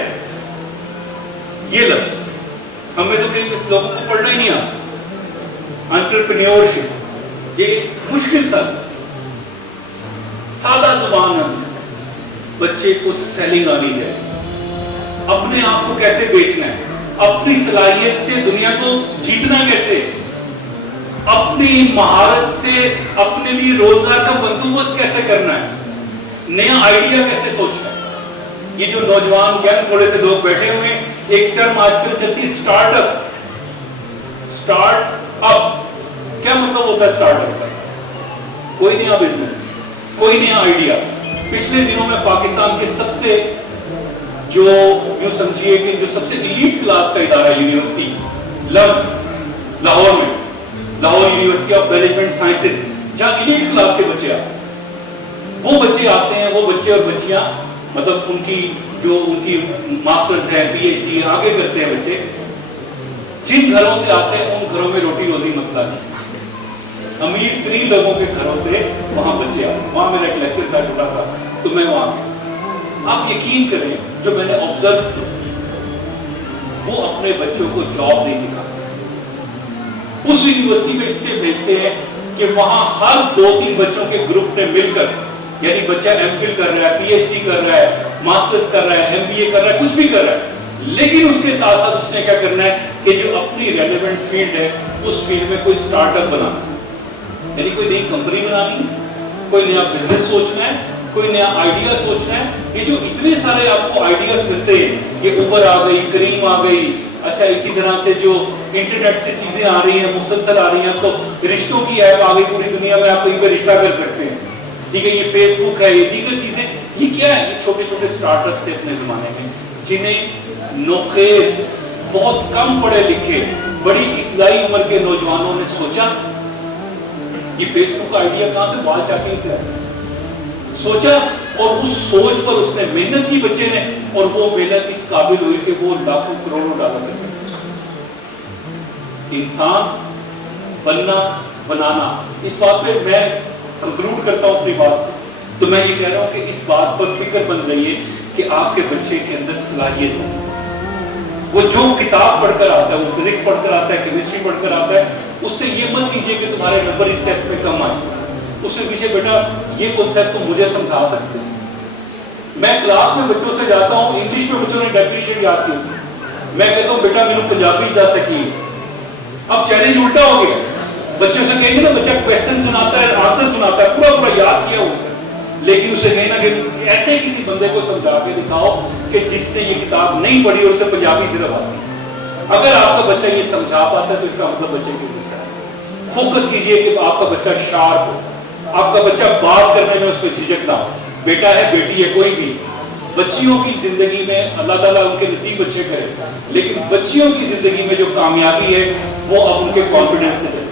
یہ لفظ ہمیں تو کئی لوگوں کو پڑھنا ہی نہیں آتا. انٹرپرینیورشپ یہ مشکل سا, سادہ زبان ہے. بچے کو سیلنگ آنی چاہیے, اپنے آپ کو کیسے بیچنا ہے, اپنی صلاحیت سے دنیا کو جیتنا کیسے, اپنی مہارت سے اپنے لیے روزگار کا بندوبست کیسے کرنا ہے, نیا آئیڈیا کیسے سوچنا ہے. یہ جو نوجوان ینگ تھوڑے سے لوگ بیٹھے ہوئے ہیں, ایک ٹرم آج کل چلتی سٹارٹ اپ. سٹارٹ اپ کیا مطلب ہوتا ہے؟ سٹارٹ اپ کوئی نیا بزنس, کوئی نیا آئیڈیا. پچھلے دنوں میں پاکستان کے سب سے جو یوں سمجھیے کہ جو سب سے ایلیٹ کلاس کا ادارہ یونیورسٹی لفظ لاہور میں، Lahore university of management sciences, جہاں ایلیٹ کلاس کے بچے آتے ہیں. وہ بچے آتے ہیں، وہ بچے اور بچیاں، مطلب ان کی ماسٹرز ہیں، پی ایچ ڈی آگے کرتے ہیں بچے، جن گھروں سے آتے ہیں ان گھروں میں روٹی روزی مسئلہ نہیں. امیر ترین لوگوں کے گھروں سے وہاں بچے آتے ہیں. وہاں میرا ایک لیکچر تھا چھوٹا سا، تو میں وہاں گیا. آپ یقین کریں جو میں نے آبزرو کیا، وہ اپنے بچوں کو جاب نہیں سکھاتے. اس یونیورسٹی میں اس لیے بھیجتے ہیں کہ وہاں ہر 2-3 بچوں کے گروپ نے مل کر، یعنی بچہ ایم فل کر رہا ہے، پی ایچ ڈی کر رہا ہے، ماسٹرز کر رہا ہے، ایم بی اے کر رہا ہے، کچھ بھی کر رہا ہے، لیکن اس کے ساتھ ساتھ اس نے کیا کرنا ہے کہ جو اپنی ریلیونٹ فیلڈ ہے اس فیلڈ میں کوئی سٹارٹ اپ بنانا ہے، یعنی کوئی نئی کمپنی بنانی ہے، کوئی نیا بزنس سوچنا ہے، کوئی نیا آئیڈیا سوچنا ہے. یہ جو اتنے سارے آپ کو آئیڈیاز ملتے ہیں، یہ اوبر آ گئی، کریم آ گئی، اچھا اسی طرح سے جو انٹرنیٹ سے چیزیں آ رہی ہیں، مسلسل آ رہی ہیں، تو رشتوں کی ایپ آ گئی پوری دنیا میں، آپ کہیں پہ رشتہ کر سکتے ہیں. ٹھیک ہے، یہ فیس بک ہے، یہ دیگر چیزیں، یہ کیا ہے؟ یہ چھوٹے چھوٹے سٹارٹ اپ سے اپنے زمانے میں، جنہیں نوخیز بہت کم پڑھے لکھے بڑی ابتدائی عمر کے نوجوانوں نے سوچا. یہ فیس بک کا آئیڈیا کہاں سے؟ وال چاکنگ سے آیا. سوچا اور اس سوچ پر اس نے محنت کی بچے نے، اور وہ محنت اس قابل ہوئی کہ وہ لاکھوں کروڑوں ڈالر کرتے. انسان بننا بنانا، اس بات پہ میں کنکلوڈ کرتا ہوں اپنی بات کو. تو میں یہ کہہ رہا ہوں کہ اس بات پر فکر بن رہی ہے کہ آپ کے بچے کے اندر صلاحیت ہو. وہ جو کتاب پڑھ کر آتا ہے، وہ فزکس پڑھ کر آتا ہے، کیمسٹری پڑھ کر آتا ہے، اس سے یہ مت کیجیے کہ تمہارے نمبر اس ٹیسٹ میں کم آئے. اس سے پیچھے بیٹا یہ کنسیپٹ تم مجھے سمجھا سکتے ہو. میں کلاس میں بچوں سے جاتا ہوں، انگلش میں بچوں نے ڈیفینیشن یاد کی، میں کہتا ہوں بیٹا میرے پنجابی دس سکیے. اب چیلنج الٹا ہو گیا. بچوں سے کہیں گے نا، بچہ کویسچن سناتا ہے، آنسر سناتا ہے، پورا پورا یاد کیا اسے، لیکن اسے کہیں نا کہ ایسے کسی بندے کو سمجھا کے دکھاؤ کہ جس نے یہ کتاب نہیں پڑھی اور اسے پنجابی صرف آتی ہے. اگر آپ کا بچہ یہ سمجھا پاتا ہے تو اس کا مطلب بچے کی فوکس کیجئے کہ آپ کا بچہ شارپ ہو، آپ کا بچہ بات کرنے میں اس پہ جھجک نہ ہو. بیٹا ہے، بیٹی ہے، کوئی بھی، بچیوں کی زندگی میں اللہ تعالیٰ ان کے نصیب اچھے کرے، لیکن بچیوں کی زندگی میں جو کامیابی ہے وہ اب ان کے کانفیڈنس سے چلے.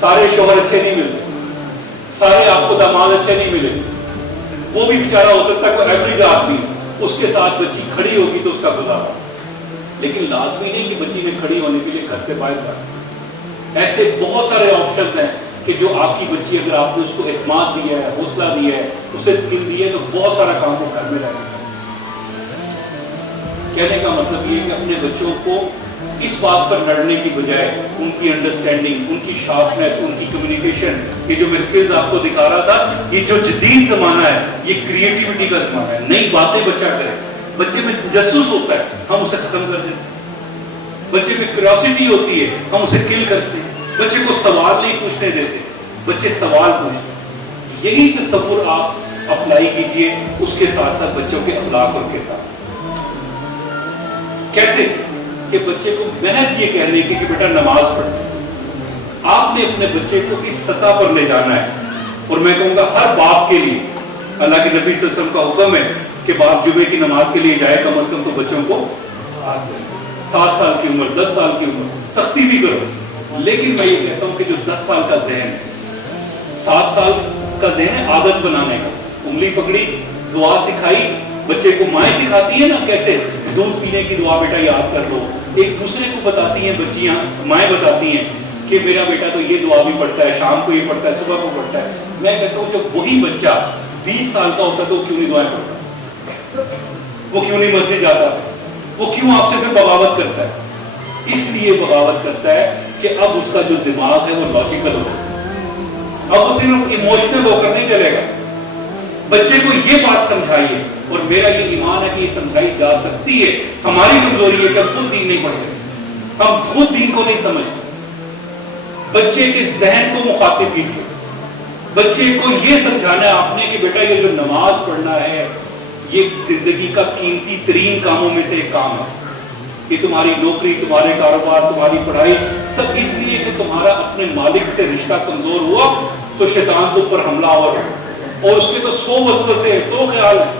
سارے شوہر اچھے نہیں ملتے، سارے آپ کو داماد اچھے نہیں ملے. وہ بھی بیچارہ ہو سکتا ہے کوئی ایوریج آدمی، اس کے ساتھ بچی کھڑی ہوگی تو اس کا گزارا، لیکن لازمی نہیں کہ بچی نے کھڑی ہونے کے لیے گھر سے باہر جانا. ایسے بہت سارے آپشنز ہیں کہ جو آپ کی بچی، اگر آپ نے اس کو اعتماد دیا ہے، حوصلہ دیا ہے، اسے سکل دی ہے، تو بہت سارا کام وہ گھر میں رہ گیا. کہنے کا مطلب یہ ہے کہ اپنے بچوں کو اس بات پر لڑنے کی بجائے ان کی انڈرسٹینڈنگ، ان کی شارپنیس، ان کی کمیونیکیشن، یہ جو میں سکلز آپ کو دکھا رہا تھا، یہ جو جدید زمانہ ہے یہ کریٹیوٹی کا زمانہ ہے. نئی باتیں بچہ کرے، بچے میں تجسس ہوتا ہے، ہم اسے ختم کر دیں. بچے میں کیوریوسٹی ہوتی ہے، ہم اسے کل کرتے ہیں. بچے کو سوال نہیں پوچھنے دیتے، بچے سوال پوچھتے ہیں. یہی تصور آپ اپلائی کیجئے اس کے ساتھ ساتھ بچوں کے اخلاق اور کردار. کیسے کہ بچے کو محض یہ کہنے کہ بیٹا نماز پڑھ، آپ نے اپنے بچے کو اس سطح پر لے جانا ہے. اور میں کہوں گا ہر باپ کے لیے اللہ کے نبی صلی اللہ علیہ وسلم کا حکم ہے کہ باپ جمعے کی نماز کے لیے جائے کم از کم تو بچوں کو 7 سال کی عمر، 10 سال کی عمر، سختی بھی کرو. لیکن میں یہ کہتا ہوں کہ جو 10 سال کا ذہن ہے، 7 سال کا ذہن ہے عادت بنانے کا. انگلی پکڑی، دعا سکھائی، بچے کو مائیں سکھاتی ہیں نا کیسے دودھ پینے کی دعا بیٹا یاد کر لو. ایک دوسرے کو بتاتی ہیں بچیاں، مائیں بتاتی ہیں کہ میرا بیٹا تو یہ دعا بھی پڑھتا ہے، شام کو یہ پڑھتا ہے، صبح کو پڑھتا ہے. میں کہتا ہوں جب وہی بچہ 20 سال کا ہوتا ہے تو کیوں نہیں دعائیں پڑھتا؟ وہ کیوں نہیں مسجد جاتا؟ وہ کیوں آپ سے پھر بغاوت کرتا ہے؟ اس لیے بغاوت کرتا ہے کہ اب اس کا جو دماغ ہے وہ لاجیکل ہو جائے. اب وہ صرف ایموشنل ہو کر نہیں چلے گا. بچے کو یہ بات سمجھائیے، اور میرا یہ ایمان ہے کہ یہ سمجھائی جا سکتی ہے. ہماری کمزوری ہے کہ ہم خود دین نہیں پڑھتے، ہم خود دین کو نہیں سمجھتے. بچے کے ذہن کو مخاطب کیجیے. بچے کو یہ سمجھانا ہے آپ نے کہ بیٹا یہ جو نماز پڑھنا ہے یہ زندگی کا قیمتی ترین کاموں میں سے ایک کام ہے. کہ تمہاری نوکری، تمہارے کاروبار، تمہاری پڑھائی سب اس لیے کہ تمہارا اپنے مالک سے رشتہ کمزور ہوا تو شیطان کے اوپر حملہ اور اس کے تو 100 وسوسے ہیں، 100 خیال ہیں،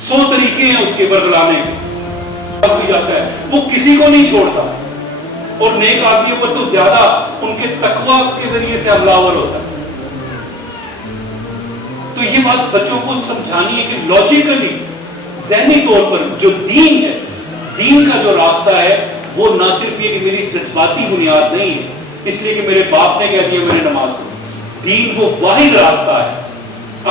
100 طریقے ہیں اس کے برگلانے کے. جاتا ہے وہ کسی کو نہیں چھوڑتا. اور نیک آدمیوں پر تو زیادہ ان کے تقوی کے ذریعے سے حملہ آور ہوتا ہے. تو یہ بات بچوں کو سمجھانی ہے کہ لاجیکلی ذہنی طور پر جو دین ہے, دین کا جو راستہ ہے وہ نہ صرف یہ کہ میری جذباتی بنیاد نہیں ہے اس لیے کہ میرے باپ نے کہہ دیا میں نے نماز پڑھی. دین وہ واحد راستہ ہے,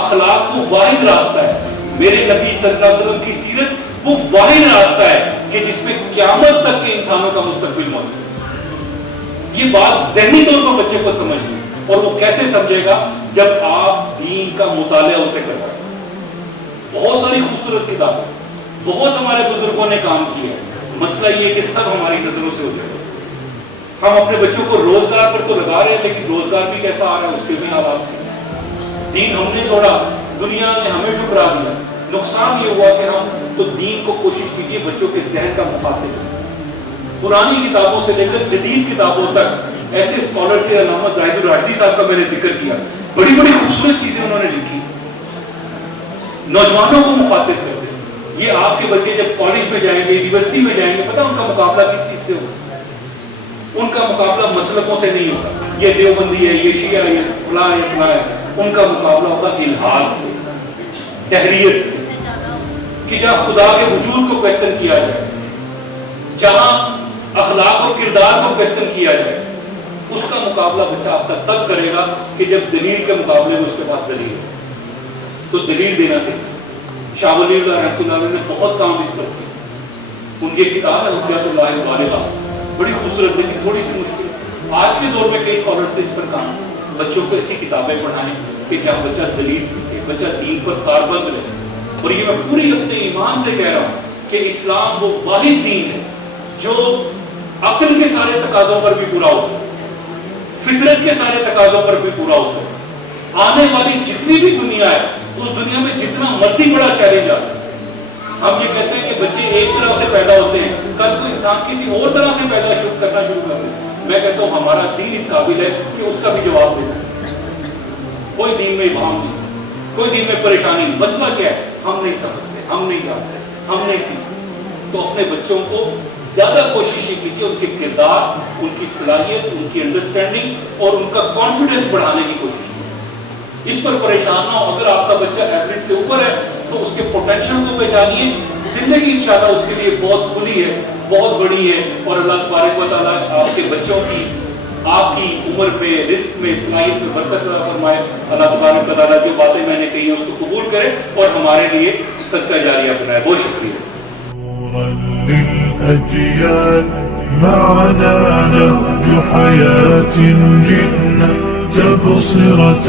اخلاق وہ واحد راستہ ہے, میرے نبی صلی اللہ علیہ وسلم کی سیرت وہ واحد راستہ ہے کہ جس میں قیامت تک کے انسانوں کا مستقبل موجود ہے. یہ بات ذہنی طور پر بچے کو سمجھنی, اور وہ کیسے سمجھے گا جب آپ دین کا مطالعہ اسے کروائیں. بہت ساری خوبصورت کتابیں, بہت ہمارے بزرگوں نے کام کیا ہے. مسئلہ یہ کہ سب ہماری نظروں سے ہو جائے. ہم اپنے بچوں کو روزگار پر تو لگا رہے ہیں لیکن روزگار بھی کیسا آ رہا ہے اس کے بھی حالات. دین ہم نے چھوڑا, دنیا نے ہمیں ٹھکرا دیا. نقصان یہ ہوا کہ ہم تو دین کو کوشش کیجیے بچوں کے ذہن کا مخاطب. پرانی کتابوں سے لے کر جدید کتابوں تک ایسے اسکالر سے علامہ زاہد الراجدی صاحب کا میں نے ذکر کیا, بڑی بڑی خوبصورت چیزیں انہوں نے لکھی, نوجوانوں کو مخاطب کرتے. یہ آپ کے بچے جب کالج میں جائیں گے, یونیورسٹی میں جائیں گے, پتہ ان کا مقابلہ کس چیز سے ہوگا؟ ان کا مقابلہ مسلکوں سے نہیں ہوگا, یہ دیوبندی ہے, یہ شیعہ ہے, یہ فلاں ہے, فلاں ہے. ان کا مقابلہ ہوگا الحاد سے, تحریت سے, کہ جہاں خدا کے وجود کو کویسچن کیا جائے, جہاں اخلاق اور کردار کو کویسچن کیا جائے. اس کا مقابلہ بچہ آپ کا تب کرے گا کہ جب دلیل کے مقابلے میں اس کے پاس دلیل ہے. تو دلیل دینا سیکھیں. شاہ ولی اللہ رحمۃ اللہ علیہ نے بہت کام اس پر کیا. ان کی کتاب ہے حجت اللہ البالغہ, بڑی خوبصورت لیکن تھوڑی سی مشکل. آج کے دور میں کئی اسکالرز نے اس پر کام, بچوں کو ایسی کتابیں پڑھائیں کہ کیا بچہ دلیل سیکھے, بچہ دین پر کاربند رہے. اور یہ میں پوری اپنے ایمان سے کہہ رہا ہوں کہ اسلام وہ واحد دین ہے جو عقل کے سارے تقاضوں پر بھی پورا ہوتا ہے, فطرت کے سارے تقاضوں پر بھی پورا ہوتا ہے. آنے والی جتنی بھی دنیا ہے اس دنیا میں جتنا مرضی بڑا چیلنج آتا ہے. ہم یہ کہتے ہیں کہ بچے ایک طرح سے پیدا ہوتے ہیں, کل کوئی انسان کسی اور طرح سے پیدا کرنا شروع کر دے. میں کہتا ہوں ہمارا دین اس قابل ہے کہ اس کا بھی جواب دے سکتے. کوئی دین میں ابہام نہیں, کوئی دین میں پریشانی نہیں. مسئلہ کیا ہے؟ ہم نہیں سمجھتے, ہم نہیں جانتے, ہم نہیں سیکھتے. تو اپنے بچوں کو زیادہ کوشش یہ کیجیے ان کے کردار, ان کی صلاحیت, ان کی انڈرسٹینڈنگ اور ان کا کانفیڈنس بڑھانے کی کوشش کیجیے. اس پر پریشان نہ ہو. اگر آپ کا بچہ ایوریج سے اوپر ہے تو اس کے پوٹینشیل کو پہچانیے. زندگی انشاءاللہ اس کے لیے بہت کھلی ہے, بہت بڑی ہے, اور اللہ تبارک و تعالیٰ آپ کے بچوں کی, آپ کی عمر میں, رزق میں, صلاحیت میں برکت عطا فرمائے. اللہ تبارک و تعالیٰ جو باتیں میں نے کہی ہیں اس کو قبول کرے اور ہمارے لیے صدقہ جاریہ بنائے. بہت شکریہ. للأجيال معنا نهج حياة جئنا تبصرة